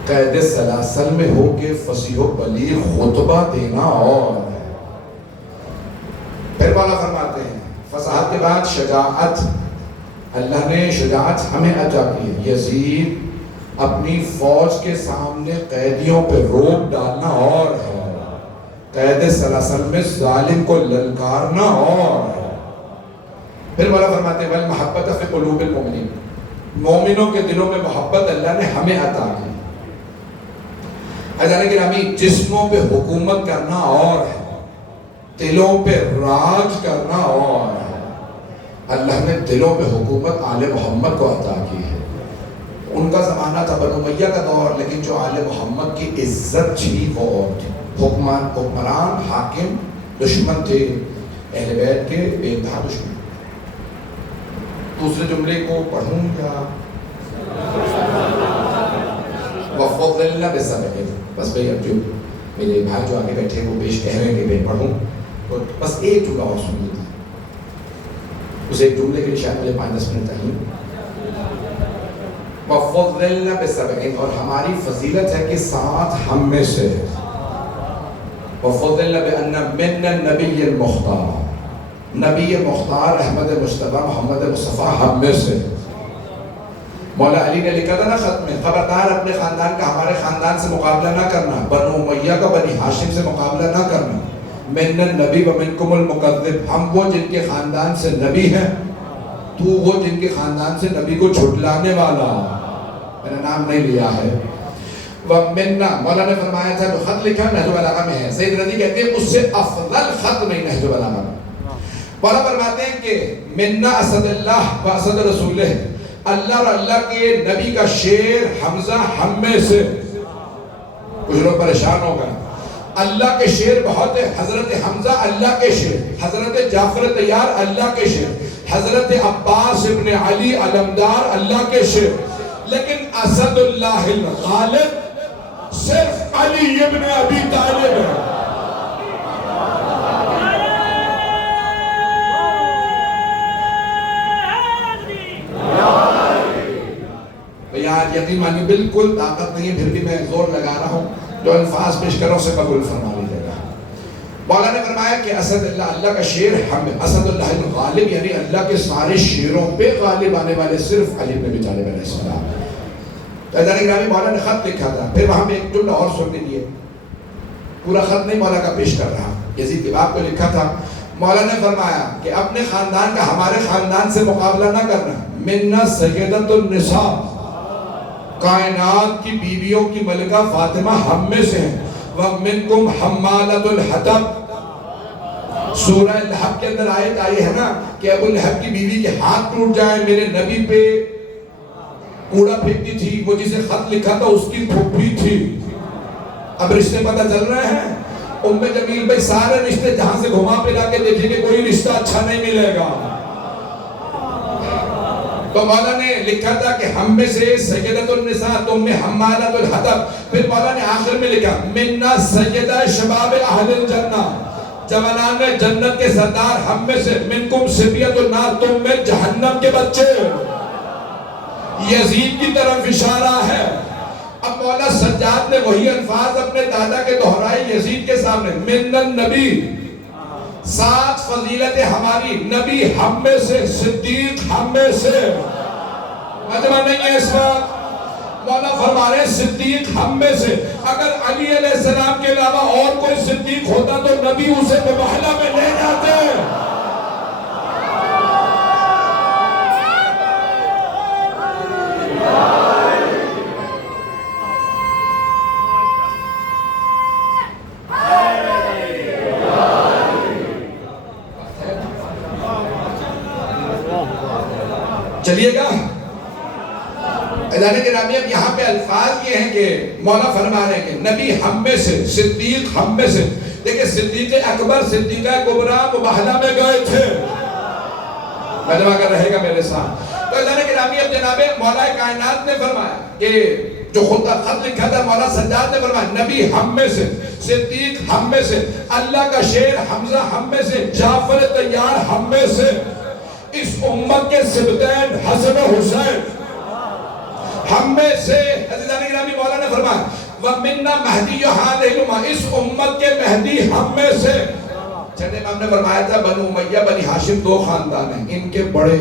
قید سلاسل میں ہو کے فصیح و بلیغ خطبہ دینا اور ہے. پھر مولا فرماتے ہیں فصاحت کے بعد شجاعت، اللہ نے شجاعت ہمیں عطا کی ہے. یزید اپنی فوج کے سامنے قیدیوں پہ روک ڈالنا اور ہے، قید سلاسل میں ظالم کو للکارنا اور ہے. پھر مولا فرماتے ہیں والمحبت فی قلوب المؤمنین، مومنوں کے دلوں میں محبت اللہ نے ہمیں عطا کی. حضرت گرامی جسموں پہ حکومت کرنا اور ہے، دلوں پہ راج کرنا اور ہے. اللہ نے دلوں پہ حکومت آل محمد کو عطا کی ہے. ان کا زمانہ تھا بنو امیہ کا دور، لیکن جو آل محمد کی عزت تھی وہ اور تھی. حکمران حاکم دشمن تھے اہل بیت کے، بے انتہا دشمن. دوسرے جملے کو پڑھوں یا وفضلنا بسبع. بس بھئی اب جو میرے بھائی جو آگے بیٹھے وہ پیش کہہ رہے ہیں کہ میں پڑھوں تو بس ایک جملہ اور سن لیتا. اس ایک جملے کے لیے شاید مجھے 5-10 منٹ چاہیے. وفضلنا بسبع، اور ہماری فضیلت ہے کہ 7 ہم میں سے. وفضلنا بأن من النبی المختار، نبی مختار احمد مصطفیٰ محمد مصطفیٰ ہم میں سے. مولا علی نے لکھا تھا نا خط میں، خبردار اپنے خاندان کا ہمارے خاندان سے مقابلہ نہ کرنا، بنو امیہ کا بنی ہاشم سے مقابلہ نہ کرنا. من النبی و منکم المکذب، ہم وہ جن کے خاندان سے نبی ہیں، تو وہ جن کے خاندان سے نبی کو جھٹلانے والا، میں نے نام نہیں لیا ہے۔ وَمِنَّا، مولا نے فرمایا تھا جو خط لکھا نہج البلاغہ میں ہے، سید رضی کہتے ہیں اس سے افضل خط نہیں نہج البلاغہ میں۔ مولا فرماتے ہیں کہ مِنَّا اسد اللہ و اسد رسولہ، اللہ اور اللہ کے نبی کا شیر حمزہ ہم میں سے۔ کچھ لوگ پریشان ہو گئے، اللہ کے شیر بہت ہے، حضرت حمزہ اللہ کے شیر، حضرت جعفر طیار اللہ کے شیر، حضرت عباس ابن علی علمدار اللہ کے شیر، لیکن اسد اللہ الغالب صرف علی ابن ابی طالب ہے۔ یاد یقین مانی بالکل طاقت نہیں ہے، پھر بھی میں زور لگا رہا ہوں، جو الفاظ پیش کر رہا ہوں اسے قبول فرما لیجیے گا۔ مولا نے فرمایا کہ اسد اللہ، اللہ کا شیر ہم، اسد اللہ الغالب یعنی اللہ کے سارے شیروں پہ غالب آنے والے صرف علی بن ابی طالب علیہ السلام۔ عزیزان گرامی، مولا نے خط لکھا تھا، پھر وہاں میں ایک جملہ اور سن لیجیے، پورا خط نہیں مولا کا پیش کر رہا، یزید کے باپ کو لکھا تھا۔ مولا نے فرمایا کہ اپنے خاندان کا ہمارے خاندان سے مقابلہ نہ کرنا، منا سیدۃ النساء، کائنات کی بیویوں کی ملکہ فاطمہ ہم میں سے ہیں، وَمِنْكُمْ حَمَّالَةُ الْحَطَبِ، سورہ لہب کے اندر آیت آئی ہے نا کہ ابو لہب کی بیوی کے ہاتھ ٹوٹ جائیں، میرے نبی پہ کوڑا پھینکتی تھی، وہ جسے خط لکھا تھا اس کی پھوپھی تھی۔ اب رشتے پتہ چل رہے ہیں، ام جمیل بھائی سارے رشتے جہاں سے گھما پھرا کے دیکھیں گے کوئی رشتہ اچھا نہیں ملے گا۔ تو مولا نے لکھا تھا کہ ہم میں سے سیدۃ النساء، تم میں حمالۃ الحطب، پھر مولا نے آخر میں لکھا منا سیدہ شباب اہل الجنہ، جوانان جنت کے سردار ہم میں سے، منکم صبیۃ النار، تم میں جہنم کے بچے۔ یزید کی طرف اشارہ ہے۔ اب مولا سجاد نے وہی الفاظ اپنے دادا کے دہرائے یزید کے سامنے، من النبی، سات فضیلت ہماری، نبی ہم میں سے، صدیق ہم میں سے۔ مجمع نہیں ہے اس وقت، مولا فرما رہے صدیق ہم میں سے، اگر علی علیہ السلام کے علاوہ اور کوئی صدیق ہوتا تو نبی اسے مباہلہ میں لے جاتے۔ چلیے گا ادارے گرامی، اب یہاں پہ الفاظ یہ ہیں کہ مولا فرما رہے ہیں کہ نبی ہم میں سے، صدیق ہم میں سے۔ دیکھیں صدیق اکبر، صدیقہ کبریٰ مباہلہ میں گئے تھے، مجمع کر رہے گا میرے ساتھ۔ تو ادارے گرامی، اب جناب مولا کائنات نے فرمایا کہ جو خود خط لکھا تھا مولا سجاد نے فرمایا نبی ہم میں سے، صدیق ہم میں سے، اللہ کا شیر حمزہ ہم میں سے، جعفر طیار ہم میں سے، اس امت کے سبتین حسن و حسین ہم میں سے۔ عزیزان گرامی، مولا نے فرمایا وَمِنَّا مَهْدِيُّ هَذِهِ الْأُمَّةِ، اس امت کے مہدی ہم میں سے۔ چھٹے امام نے فرمایا تھا بنو امیہ بنی ہاشم دو خاندان ہیں، ان کے بڑے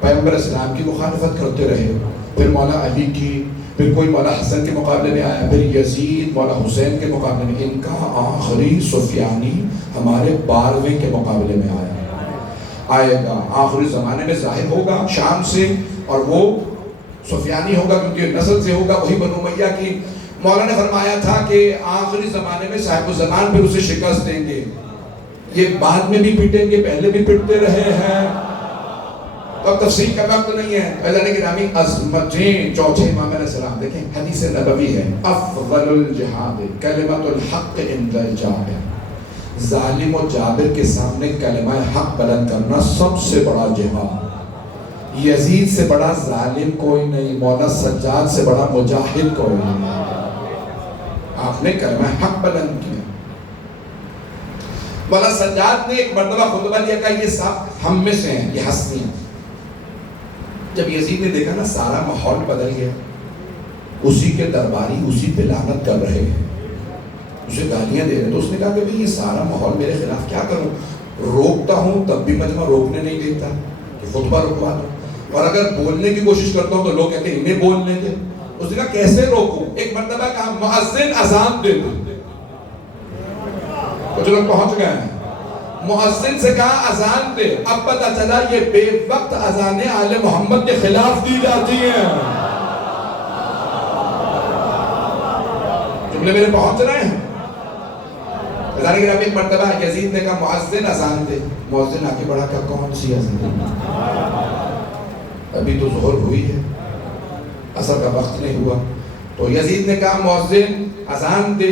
پیغمبر اسلام کی مخالفت کرتے رہے، پھر مولا علی کی، پھر کوئی مولا حسن کے مقابلے میں آیا، پھر یزید مولا حسین کے مقابلے میں، ان کا آخری سفیانی ہمارے 12ویں کے مقابلے میں آئے گا، آخری زمانے میں ظاہر ہوگا شام سے، اور وہ سفیانی ہوگا کیونکہ نسل سے ہوگا وہی بنو امیہ کی۔ مولا نے فرمایا تھا کہ آخری زمانے میں صاحب الزمان پھر اسے شکست دیں گے، یہ بعد میں بھی پٹیں گے، پہلے بھی پٹتے رہے ہیں، اب تفصیل کا وقت نہیں ہے۔ اعزان گرامی، عظمتیں چوتھے امام علیہ السلام، دیکھیں حدیث نبوی ہے، افضل الجہاد کلمۃ الحق عند الجابر، ظالم و جابر کے سامنے کلمہ حق بلند کرنا سب سے بڑا جہاد۔ یزید سے بڑا ظالم کوئی نہیں، مولا سجاد سے بڑا مجاہد کوئی نہیں، آپ نے کلمہ حق بلند کیا۔ مولا سجاد نے ایک مرتبہ خطبہ دیا کہ یہ سب ہم میں سے ہیں، یہ ہستی ہیں۔ جب یزید نے دیکھا نا سارا ماحول بدل گیا، اسی کے درباری اسی پہ لعنت کر رہے ہیں، اسے گالیاں دے رہے، تو اس نے کہا کہ بھئی یہ سارا ماحول میرے خلاف کیا کروں، روکتا ہوں تب بھی مجمع روکنے نہیں دیتا کہ خطبہ رکوا دو، اور اگر بولنے کی کوشش کرتا ہوں تو لوگ کہتے ہیں انہیں بولنے دے۔ اس نے کہا کیسے روکوں؟ ایک مرتبہ کہا مؤذن اذان دے دو، کچھ لوگ پہنچ گئے ہیں. مؤذن سے کہا اذان دے. اب پتہ چلا یہ بے وقت اذانیں آل محمد کے خلاف دی جاتی ہیں. جملے میرے پہنچ رہے ہیں. اذان کے ایک مرتبہ یزید نے کہا مؤذن اذان دے. مؤذن آگے بڑھا کہ کون سی اذان؟ ابھی تو ظہر ہوئی ہے، عصر کا وقت نہیں ہوا. تو یزید نے کہا مؤذن اذان دے.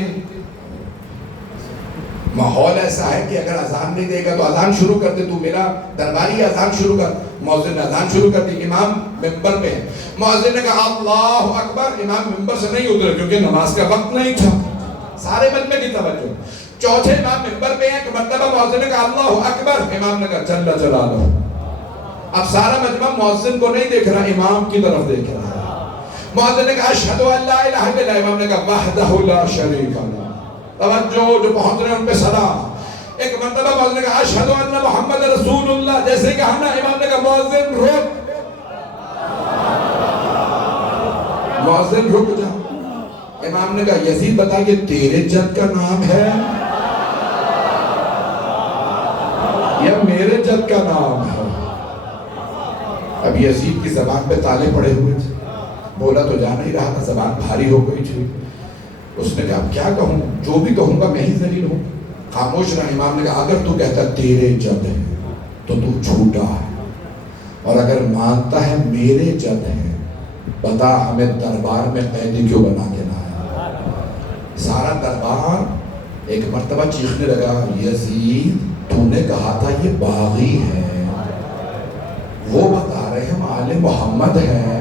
ماحول ایسا ہے کہ اگر اذان نہیں دے گا تو اذان شروع کر دے، تو میرا درباری اذان شروع کر. مؤذن نے اذان شروع کر دی. امام ممبر پہ ہے. مؤذن نے کہا اللہ اکبر. امام ممبر سے نہیں اترے کیونکہ نماز کا وقت نہیں تھا. سارے مجمع کی توجہ. چوتھے امام ممبر پہ ہیں کہ مرتبہ مؤذن نے کہا اللہ اکبر. امام نے کہا جل جلالہ. اب سارا مجمع مؤذن کو نہیں دیکھ رہا، امام کی طرف دیکھ رہا ہے. مؤذن نے کہا اشہد ان لا الہ الا اللہ. امام نے کہا وحدہ لا شریک لہ. توجہ جو پہنچ رہے ہیں ان پہ سلام. ایک مرتبہ مؤذن نے کہا اشہد ان محمد رسول اللہ. جیسے ہی کہا نا امام نے کہا مؤذن رک. مؤذن رک جا. امام نے کہا یزید بتا یہ تیرے جد کا نام ہے یا میرے جد کا نام ہے؟ اب یزید کی زبان پہ تالے پڑے ہوئے تھے، بولا تو جا نہیں رہا تھا، زبان بھاری ہو گئی تھی. اس نے کہا کیا کہوں، جو بھی کہوں گا میں ہی ذلیل ہوں. خاموش رہا. امام نے کہا اگر تو کہتا تیرے جد ہے تو تو جھوٹا ہے، اور اگر مانتا ہے میرے جد ہے بتا ہمیں دربار میں قیدی کیوں بنا کے لایا؟ سارا دربار ایک مرتبہ چیخنے لگا یزید تو نے کہا تھا یہ باغی ہے، وہ بتا رہے ہم آل محمد ہیں،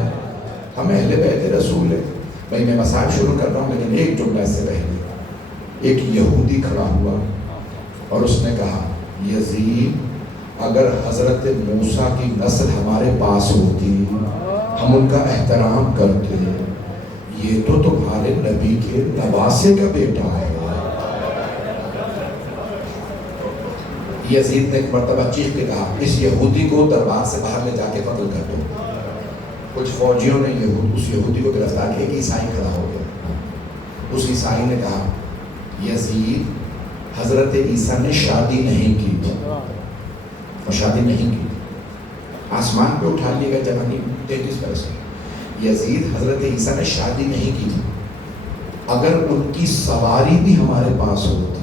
ہم اہل بیت رسول ہیں. بھائی میں مسائل شروع کر رہا ہوں لیکن ایک جملہ سے پہلے ایک یہودی کھڑا ہوا اور اس نے کہا یزید اگر حضرت موسیٰ کی نسل ہمارے پاس ہوتی ہم ان کا احترام کرتے، یہ تو تمہارے نبی کے نواسے کا بیٹا ہے. یزید نے ایک مرتبہ چیخ کے کہا اس یہودی کو دربار سے باہر لے جا کے قتل کر دو. کچھ فوجیوں نے اس یہودی کو گرفتار کیا. ایک عیسائی کھڑا ہو گیا. اس عیسائی نے کہا یزید حضرت عیسیٰ نے شادی نہیں کی تھی، اور شادی نہیں کی تھی. آسمان پہ اٹھا لیے گا جوانی 33 برس. یزید حضرت عیسیٰ نے شادی نہیں کی تھی، اگر ان کی سواری بھی ہمارے پاس ہوتی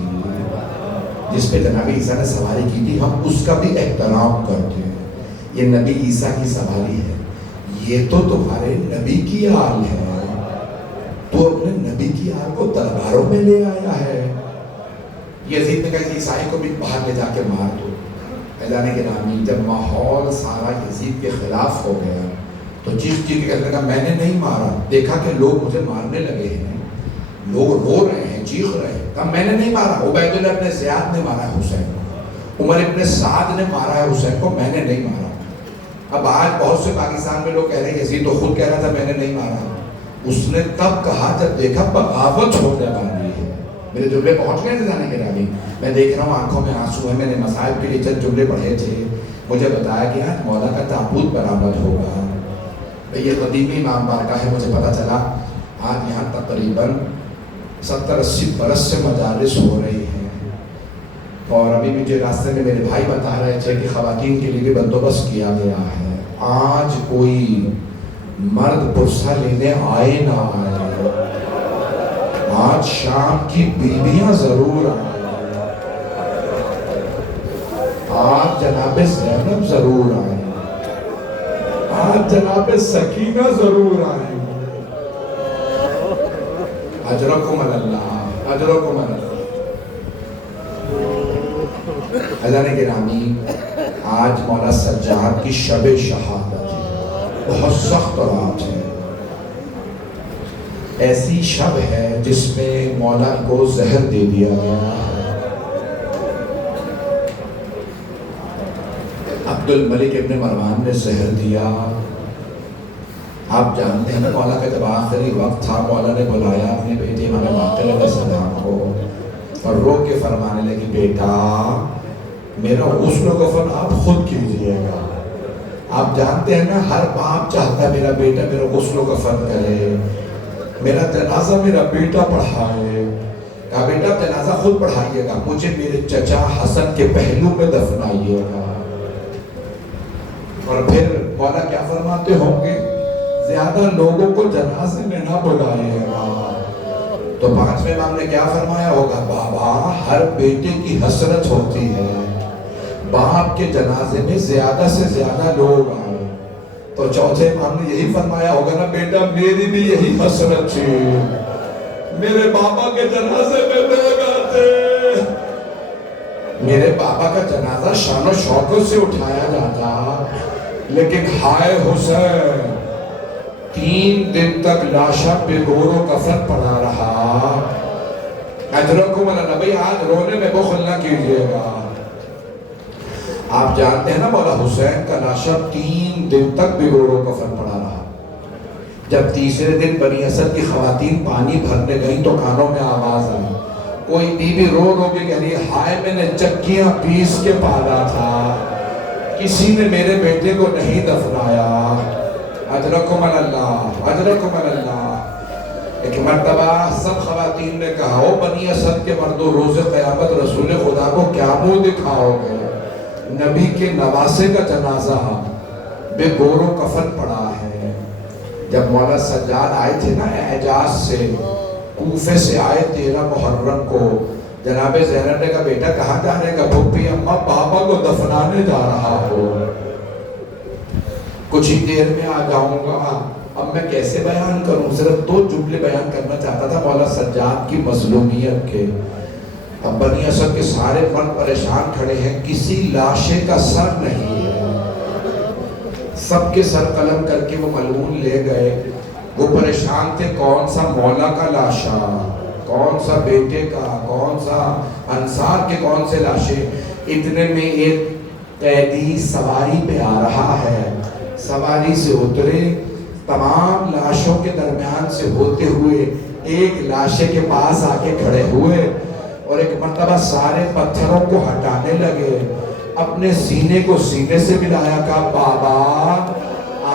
جس پہ جناب عیسیٰ نے سواری کی تھی ہم اس کا بھی احترام کرتے ہیں. یہ نبی عیسیٰ کی سواری ہے، یہ تو تمہارے نبی کی آل ہے، تو اپنے نبی کی آل کو درباروں میں لے آیا ہے. یزید نے کہا عیسائی کو بھی باہر لے جا کے مار دو. اعلان کے نامی جب ماحول سارا یزید کے خلاف ہو گیا تو چیخ چیخ کے کہنے لگا میں نے نہیں مارا. دیکھا کہ لوگ مجھے مارنے لگے ہیں، لوگ رو رہے ہیں، چیخ رہے ہیں. کہا میں نے نہیں مارا. عبید اللہ ابن زیاد نے مارا ہے حسین کو، عمر ابن سعد نے مارا ہے حسین کو، میں نے نہیں مارا. اب آج بہت سے پاکستان میں لوگ کہہ رہے ہیں یزید تو خود کہہ رہا تھا میں نے نہیں مارا. اس نے تب کہا جب دیکھا بغاوت ہونے والی ہے. میرے جملے پہنچ گئے تھے جانے کے راوی. میں دیکھ رہا ہوں آنکھوں میں آنسو ہیں. میں نے مسائل کے لیے چند جملے پڑھے تھے. مجھے بتایا کہ آج مولا کا تابوت برآمد ہوگا. یہ قدیمی امام بارگاہ ہے. مجھے پتا چلا آج یہاں تقریباً 70-80 برس سے مجالس ہو رہی ہیں. اور ابھی مجھے راستے میں میرے بھائی بتا رہے تھے کہ خواتین کے لیے بھی بندوبست کیا گیا ہے. آج کوئی مرد پرسہ لینے آئے نہ آئے، آج شام کی بیویاں ضرور آئیں، آج جناب زینب ضرور آئیں، آج جناب سکینہ ضرور آئیں. اجرکم اللہ، اجرکم اللہ. حضرت گرامی آج مولا سجاد کی شب شہادت ہے، بہت سخت رات ہے. ایسی شب ہے جس میں مولا کو زہر دے دیا گیا ہے. عبد الملک ابن مروان نے زہر دیا. آپ جانتے ہیں مولا کا جب آخری وقت تھا مولا نے بلایا اپنے بیٹے امام باقر علیہ السلام کو اور رو کے فرمانے لگی بیٹا میرا غسل و کفن آپ خود کیجئے گا. آپ جانتے ہیں نا ہر باپ چاہتا ہے میرا بیٹا میرا غسل و کفن کرے، میرا جنازہ میرا بیٹا پڑھائے. کہا بیٹا جنازہ خود پڑھائیے گا، مجھے میرے چچا حسن کے پہلو میں دفنائیے گا۔ اور پھر مولا کیا فرماتے ہوں گے، زیادہ لوگوں کو جنازے میں نہ بلائیے گا۔ تو 5ویں امام نے کیا فرمایا ہوگا، بابا ہر بیٹے کی حسرت ہوتی ہے باپ کے جنازے میں زیادہ سے زیادہ لوگ آئے۔ تو 4تھے امام نے یہی فرمایا ہوگا نا، بیٹا میری بھی یہی حسرت تھی، میرے بابا کے جنازے میں لوگ آتے، میرے بابا کا جنازہ شان و شوکت سے اٹھایا جاتا، لیکن ہائے حسین 3 دن تک لاشا پہ گور و کفن پڑا رہا۔ اجرکم اللہ نبی، آج رونے میں بخل نہ کیجئے گا۔ آپ جانتے ہیں نا مولا حسین کا لاشا 3 دن تک بھی گور و کفن پڑا رہا۔ جب تیسرے دن بنی اسد کی خواتین پانی بھرنے گئیں تو کانوں میں آواز آئی، کوئی بی بی رو رو کے کہہ رہی ہے، ہائے میں نے چکیاں پیس کے پالا تھا، کسی نے میرے بیٹے کو نہیں دفنایا۔ اجرکم اللہ، اجرکم اللہ۔ ایک مرتبہ سب خواتین نے کہا، او بنی اسد کے مردوں، روز قیامت رسول خدا کو کیا منہ دکھاؤ گے؟ نبی کے نواسے کا جنازہ بے گور و کفن پڑا ہے۔ جب مولا سجاد آئے تھے نا اعجاز سے، کوفے سے آئے 13 محرم کو، جناب زینب نے کہا بیٹا کہاں جانے کا؟ پھوپھی اماں بابا کو دفنانے جا رہا ہو، کچھ ہی دیر میں آ جاؤں گا۔ اب میں کیسے بیان کروں؟ صرف 2 جملے بیان کرنا چاہتا تھا مولا سجاد کی مظلومیت کے۔ اب بنی اسد کے سارے مرد پریشان کھڑے ہیں، کسی لاشے کا سر نہیں ہے، سب کے سر قلم کر کے وہ ملعون لے گئے۔ وہ پریشان تھے، کون سا مولا کا لاشا، کون سا بیٹے کا، کون سا انصار کے کون سے لاشے۔ اتنے میں ایک قیدی سواری پہ آ رہا ہے، سواری سے اترے، تمام لاشوں کے درمیان سے ہوتے ہوئے ایک لاشے کے پاس آ کے کھڑے ہوئے اور ایک مرتبہ سارے پتھروں کو ہٹانے لگے، اپنے سینے کو سینے سے ملایا، کہا بابا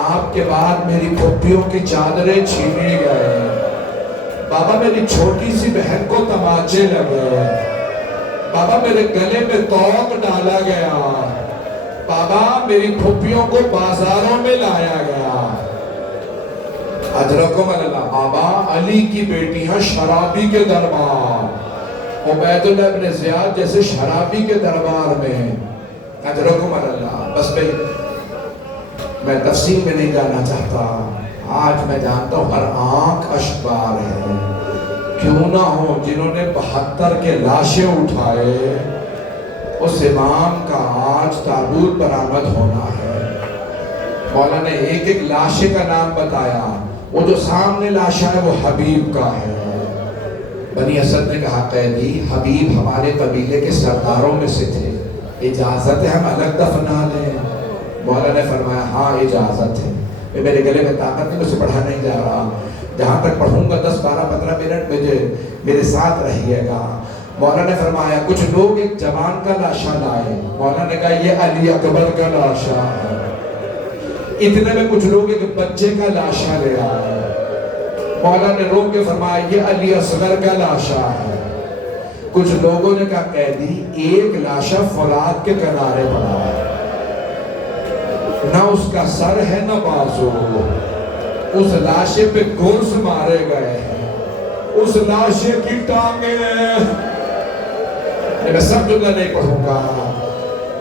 آپ کے بعد میری پھوپھیوں کی چادریں چھینے گئے، بابا میری چھوٹی سی بہن کو تماچے لگے، بابا میرے گلے میں توق ڈالا گیا، بابا میری پھوپھیوں کو بازاروں میں لایا گیا۔ اجرکم اللہ، بابا علی کی بیٹیاں شرابی کے دربار، عبید اللہ ابن زیاد جیسے شرابی کے دربار میں۔ اجرکم اللہ۔ بس بھئی میں تفصیل میں نہیں جانا چاہتا، آج میں جانتا ہوں ہر آنکھ اشکبار ہے، کیوں نہ ہو جنہوں نے 72 کے لاشیں اٹھائے، اس امام کا آج تابوت برآمد ہونا ہے۔ مولا نے ایک ایک لاشے کا نام بتایا، وہ جو سامنے لاشا ہے وہ حبیب کا ہے۔ بنی اسد نے کہا قیدی حبیب ہمارے قبیلے کے سرداروں میں سے تھے، اجازت ہے ہم الگ دفنا دیں؟ مولا نے فرمایا ہاں اجازت ہے۔ میرے گلے میں طاقت نہیں، مجھے پڑھا نہیں جا رہا، جہاں تک پڑھوں گا 10 12 15 منٹ میرے ساتھ رہیے گا۔ مولا نے فرمایا کچھ لوگ ایک جوان کا لاشا لائے، مولا نے کہا یہ علی اکبر کا لاشا ہے۔ اتنے میں کچھ لوگ ایک بچے کا لاشا لے آئے، مولا نے روک کے فرمایا یہ علی اصغر کا لاشا ہے۔ کچھ لوگوں نے کہا قیدی ایک لاشا فرات کے کنارے پڑا ہے، نہ اس کا سر ہے نہ بازو، اس لاشے پہ گرز مارے گئے ہیں، اس لاشے کی ٹانگیں ہیں۔ میں سب جملہ نہیں پڑھوں گا۔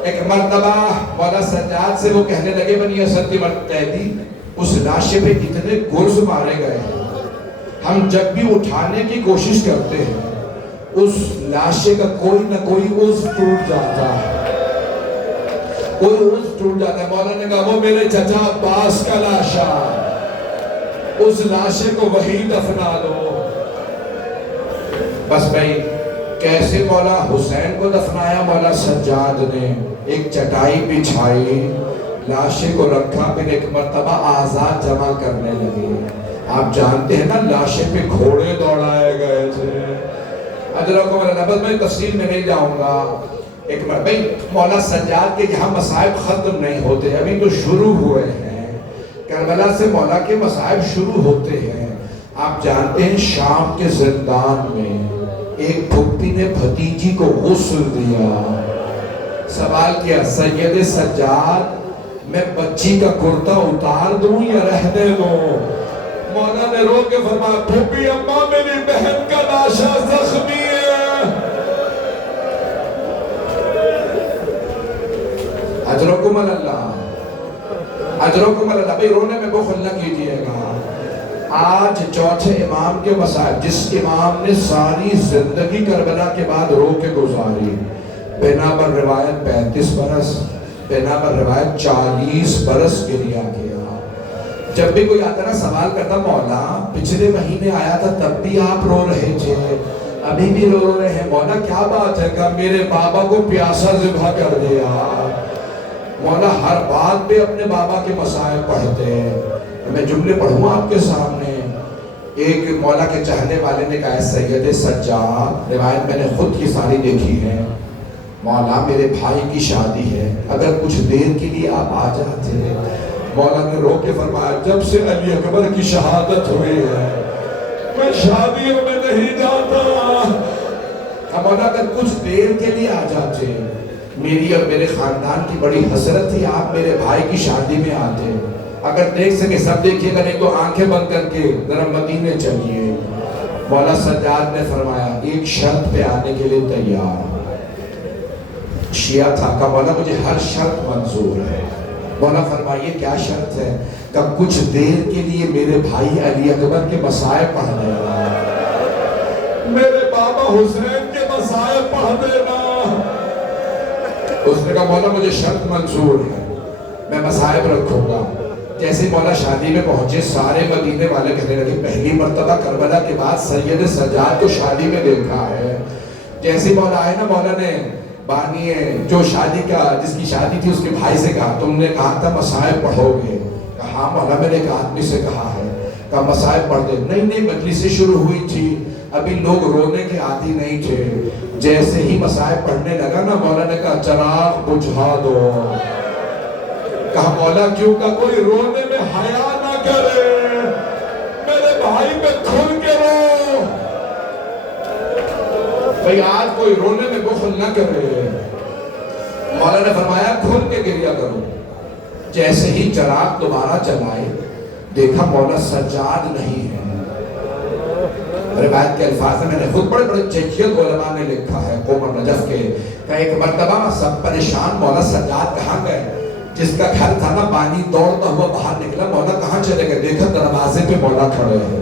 ایک مرتبہ مولا سجاد سے وہ کہنے لگے بنی اسد کے مرد قیدی اس لاشے پہ اتنے گرز مارے گئے ہیں، ہم جب بھی اٹھانے کی کوشش کرتے ہیں اس لاشے کا کوئی نہ کوئی عضو ٹوٹ جاتا ہے، کوئی عضو ٹوٹ جاتا ہے۔ مولا نے کہا وہ میرے چچا عباس کا لاشا، اس لاشے کو وہی دفنا دو۔ بس بھائی کیسے مولا حسین کو دفنایا؟ مولا سجاد نے ایک چٹائی بچھائی، لاشے کو رکھا، پھر ایک مرتبہ آزاد جمع کرنے لگے۔ آپ جانتے ہیں نا لاشے پہ گھوڑے دوڑائے گئے تھے۔ اجرکم اللہ، بس میں تفصیل میں نہیں جاؤں گا۔ ایک مرتبہ مولا سجاد کے یہاں مصائب ختم نہیں ہوتے، ابھی تو شروع ہوئے ہیں، کربلا سے مولا کے مصائب شروع ہوتے ہیں۔ آپ جانتے ہیں شام کے زندان میں ایک پھپھی نے بھتیجی کو غسل دیا. سوال کیا سید سجاد میں بچی کا کرتا اتار دوں یا رہنے دوں؟ مولا نے رو کے فرمایا پھپھی اماں میری بہن کا لاشا زخمی ہے. اجرکم اللہ، اجرکم اللہ. بھئی رونے میں بخل نہ کیجئے گا. آج چوتھے امام کے مسائل، جس امام نے ساری زندگی کربلا کے بعد رو کے گزاری، بنا پر روایت 35 برس، بنا پر روایت 40 برس گریا کیا. جب بھی کوئی آتا نا سوال کرتا مولا پچھلے مہینے آیا تھا تب بھی آپ رو رہے تھے، ابھی بھی رو رہے ہیں، مولا کیا بات ہے؟ کہ میرے بابا کو پیاسا ذبح کر دیا. مولا ہر بات پہ اپنے بابا کے مسائل پڑھتے ہیں. میں جملے پڑھوں آپ کے سامنے. ایک مولا کے چاہنے والے نے کہا سید سجاد، روایت میں نے خود کی ساری دیکھی ہے، مولا میرے بھائی کی شادی ہے، اگر کچھ دیر کے لیے آپ آ جاتے. مولا نے رو کے فرمایا جب سے علی اکبر کی شہادت ہوئی ہے میں شادیوں میں نہیں جاتا. مولا اگر کچھ دیر کے لیے آ جاتے، میری اور میرے خاندان کی بڑی حسرت تھی آپ میرے بھائی کی شادی میں آتے. اگر دیکھ سکے سب دیکھیے گا، نہیں تو آنکھیں بند کر کے ذرا مدینے چلیے. مولا سجاد نے فرمایا ایک شرط پہ آنے کے لیے تیار. شیعہ تھا کہ مولا مجھے ہر شرط منظور ہے. مولا فرمائیے کیا شرط ہے؟ کہ کچھ دیر کے لیے میرے بھائی علی اکبر کے مسائل پڑھ دینا، میرے بابا حسین کے مسائل پڑھ دینا. اس نے کہا مولا مجھے شرط منظور ہے، میں مسائب رکھوں گا. جیسے مولا شادی میں پہنچے سارے مدینے والے کہنے لگے پہلی مرتبہ کربلا کے بعد سید سجاد کو شادی میں دیکھا ہے. جیسے مولا آئے نا مولا نے بانی جو شادی کا جس کی شادی تھی اس کے بھائی سے کہا تم نے کہا تھا مسائب پڑھو گے؟ کہا ہاں مولا میں نے ایک آدمی سے کہا ہے. کہا مسائب پڑھ دے. نہیں مجلس شروع ہوئی تھی ابھی لوگ رونے کے عادی نہیں تھے. جیسے ہی مسائب پڑھنے لگا نا مولا نے کہا چراغ بجھا دو. کہا مولا کیوں؟ کا کوئی رونے میں حیا نہ کرے، میرے بھائی پہ کھل کے رو. بھئی آج کوئی رونے میں بخل نہ کرے. مولا نے فرمایا کھل کے گریا کرو. جیسے ہی چراغ دوبارہ جلائے دیکھا مولا سجاد نہیں ہے. روایت کے الفاظ میں نے خود بڑے جہیت علماء نے لکھا ہے قوم نجف کے کہ ایک مرتبہ سب پریشان مولا سجاد کہاں گئے. جس کا گھر تھا نا بانی دوڑتا ہوا باہر نکلا. مولا کہاں چلے گئے؟ دیکھا دروازے پہ مولا کھڑے ہیں.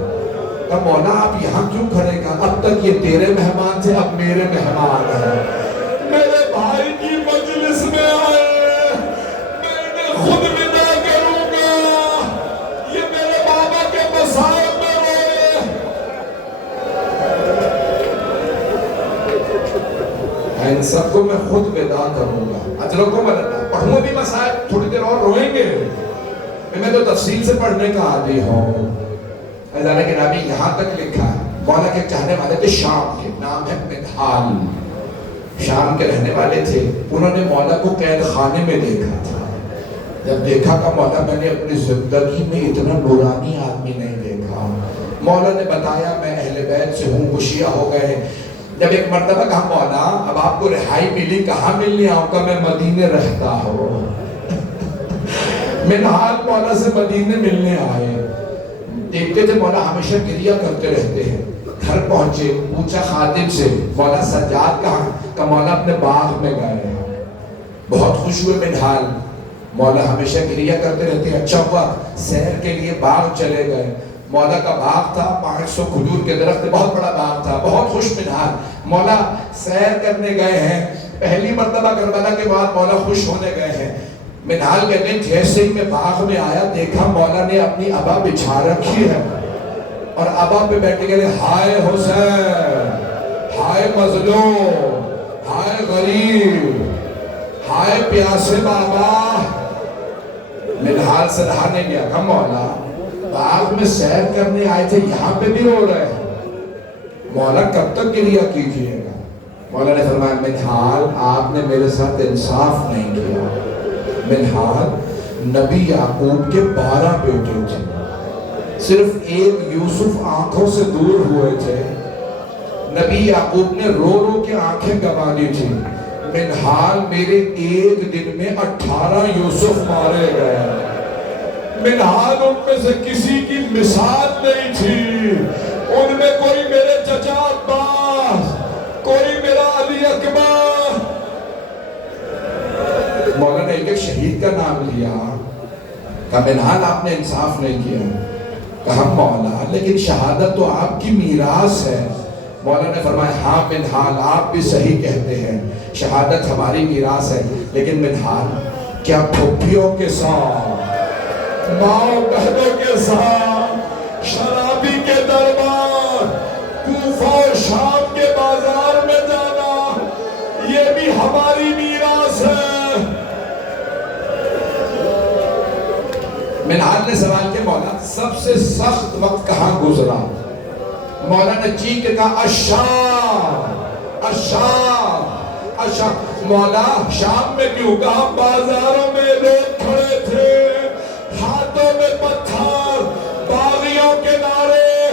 کہا مولا آپ یہاں کیوں کھڑے؟ کہا اب تک یہ تیرے مہمان تھے اب میرے مہمان ہیں. میرے بھائی کی مجلس میں آئے میں انہیں خود ودا کروں گا. یہ میرے بابا کے مسائل میں روئے. ان سب کو میں خود ودا کروں گا. اجرکم اللہ. پڑھوں بھی مسائل تھوڑی دیر اور روئیں گے. میں تو تفصیل سے پڑھنے کا عادی ہوں. ازالہ کے نبی یہاں تک لکھا ہے مولا کے چاہنے والے تھے شام کے، نام ہے مدحال، شام کے رہنے والے تھے. انہوں نے مولا کو قید خانے میں دیکھا تھا. جب دیکھا کہ مولا میں نے اپنی زندگی میں اتنا نورانی آدمی نہیں دیکھا. مولا نے بتایا میں اہل بیت سے ہوں، خوشیاں ہو گئے. جب ایک مرتبہ کہا مولا اب آپ کو رہائی ملی، کہاں ملنی؟ آپ کا میں مدینے رہتا ہوں. منحال مولا سے مدینے ملنے آئے. دیکھتے تھے مولا ہمیشہ گریہ کرتے رہتے ہیں. گھر پہنچے پوچھا خادم سے مولا سجاد کہاں؟ کہ مولا اپنے باغ میں گئے. بہت خوش ہوئے منحال. مولا ہمیشہ گریہ کرتے رہتے ہیں. اچھا ہوا سیر کے لیے باغ چلے گئے. مولا کا باغ تھا 500 کھجور کے درخت، بہت بڑا باغ تھا. بہت خوش منحال. مولا سیر کرنے گئے ہیں، پہلی مرتبہ کربلا کے بعد مولا خوش ہونے گئے ہیں. منحال کہتے ہیں جیسے ہی میں باغ میں آیا دیکھا مولا نے اپنی ابا بچھا رکھی ہے اور ابا پہ بیٹھے گئے ہائے حسین، ہائے مظلوم، ہائے غریب، ہائے پیاسے بابا. منحال سے رہا نہیں گیا. کہا مولا باغ میں سیر کرنے آئے تھے یہاں پہ بھی رو رہے ہیں، مولا کب تک گریہ کیجئے گا؟ مولا نے فرمایا منحال آپ نے میرے ساتھ انصاف نہیں کیا. منحال نبی یعقوب کے 12 بیٹے تھے، صرف ایک یوسف آنکھوں سے دور ہوئے تھے. نبی یعقوب نے رو رو کے آنکھیں گوا دی تھی، منہال میرے ایک دن میں 18 یوسف مارے گئے، منہال ان میں سے کسی کی مثال نہیں تھی، ان میں کوئی میرے چچا عباس، کوئی میرا علی اکبر۔ مولا نے ایک شہید کا نام لیا، کہا منہال آپ نے انصاف نہیں کیا، کہا مولا لیکن شہادت تو آپ کی میراث ہے۔ مولا نے فرمایا ہاں منہال آپ بھی صحیح کہتے ہیں، شہادت ہماری میراث ہے، لیکن منہال کیا پھوپھیوں کے ساتھ، ماں بہنوں کے ساتھ، شرابی کے دربار، کوفہ اور شام کے بازار میں جانا، یہ بھی ہماری میراث ہے۔ منہال نے سوال کیا مولا سب سے سخت وقت کہاں گزرا؟ مولا نے چیخ کے کہا الشام، الشام، الشام۔ مولا شام میں کیوں؟ کہا بازاروں میں لوگ کھڑے تھے، ہاتھوں میں پتھر، باغیوں کے نعرے،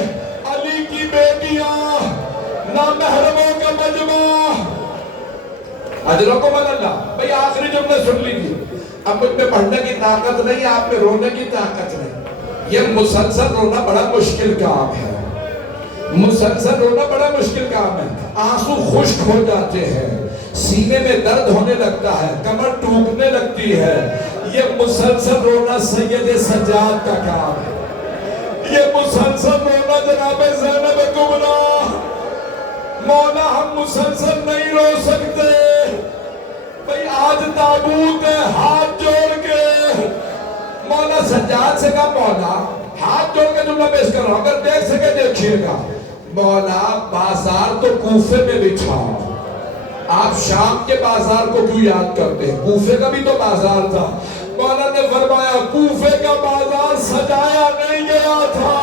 علی کی بیٹیاں، نامحرموں کا مجمع۔ اجروں کو من اللہ۔ بھئی آخری جملے سن لیجیے، اب مجھ میں پڑھنے کی طاقت نہیں، آپ میں رونے کی طاقت نہیں۔ یہ مسلسل رونا بڑا مشکل کام ہے، مسلسل رونا بڑا مشکل کام ہے، آنسو خشک ہو جاتے ہیں، سینے میں درد ہونے لگتا ہے، کمر ٹوٹنے لگتی ہے۔ یہ مسلسل رونا سید سجاد کا کام ہے، یہ مسلسل رونا جناب زینب کبریٰ۔ مولا ہم مسلسل نہیں رو سکتے، بھئی آج تابوت ہے، ہاتھ جوڑ کے مولا سجاد سے کہا مولا ہاتھ جوڑ کے جملہ پیش کر رہا ہوں، اگر دیکھ سکے دیکھئے گا، مولا بازار تو کوفے میں بچھاؤ، آپ شام کے بازار کو کیوں یاد کرتے ہیں؟ کوفے کا بھی تو بازار تھا۔ مولا نے فرمایا کوفے کا بازار سجایا نہیں گیا تھا،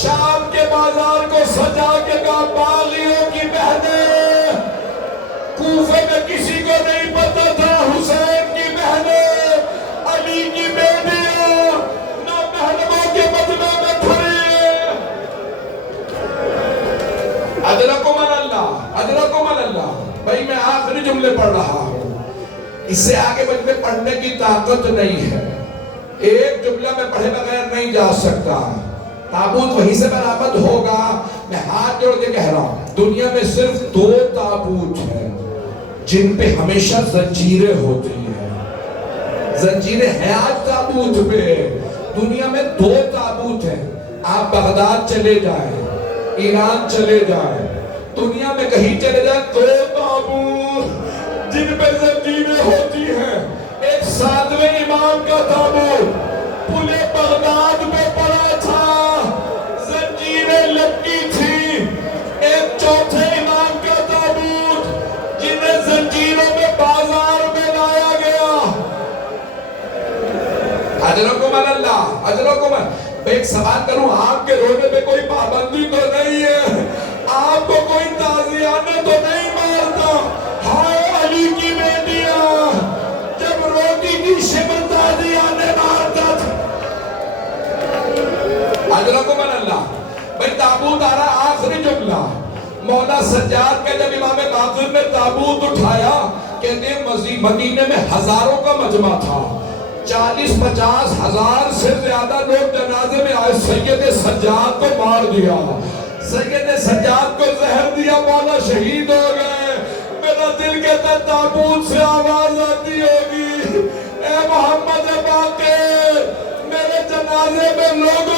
شام کے بازار کو سجا کے کہا باغیوں کی بہنیں، کوفے میں کسی کو نہیں پتا تھا حسین کی بہنیں، علی کی بیٹیاں، نامحرموں کے مجمع میں کھڑی ہیں۔ ادرکم اللہ، ادرکم اللہ۔ بھائی میں آخری جملے پڑھ رہا ہوں، اس سے آگے مجھ میں پڑھنے کی طاقت نہیں ہے، ایک جملہ میں پڑھے بغیر نہیں جا سکتا۔ تابوت وہیں سے برآمد ہوگا، میں ہاتھ جوڑ کے کہہ رہا ہوں دنیا میں صرف 2 تابوت ہیں جن پہ ہمیشہ زنجیریں ہوتی ہیں، زنجیریں ہیں آج تابوت پہ، دنیا میں 2 تابوت ہیں۔ آپ بغداد چلے جائیں، ایران چلے جائیں، دنیا میں کہیں چلے جائیں، 2 تابوت جن پہ زنجیریں ہوتی ہیں۔ ایک 7ویں امام کا تابوت پلے بغداد میں پڑا تھا، زنجیریں لٹکی تھی۔ ایک 4تھے امام کا تابوت جنہیں زنجیروں میں بازار میں لایا گیا۔ اجرکم اللہ، اجرکم اللہ۔ ایک سوال کروں، آپ کے رونے پہ کوئی پابندی تو نہیں ہے؟ آپ کو کوئی تازیانے تو نہیں مارتا؟ ہائے علی کی بیٹیاں، جب روٹی کی شمر تازیانے مارتا تھا۔ اجرکم اللہ۔ بھئی تابوت آ رہا، آخری جملہ مولا سجاد کا جب امام باقر نے تابوت اٹھایا، کہتے ہیں مدینے میں ہزاروں کا مجمع تھا، 40-50 ہزار سے زیادہ لوگ جنازے میں آئے، سید سجاد کو مار دیا، سید سجاد کو زہر دیا، مولا شہید ہو گئے۔ میرا دل کہتا ہے تابوت سے آواز آتی ہوگی، اے محمد باقر میرے جنازے میں لوگوں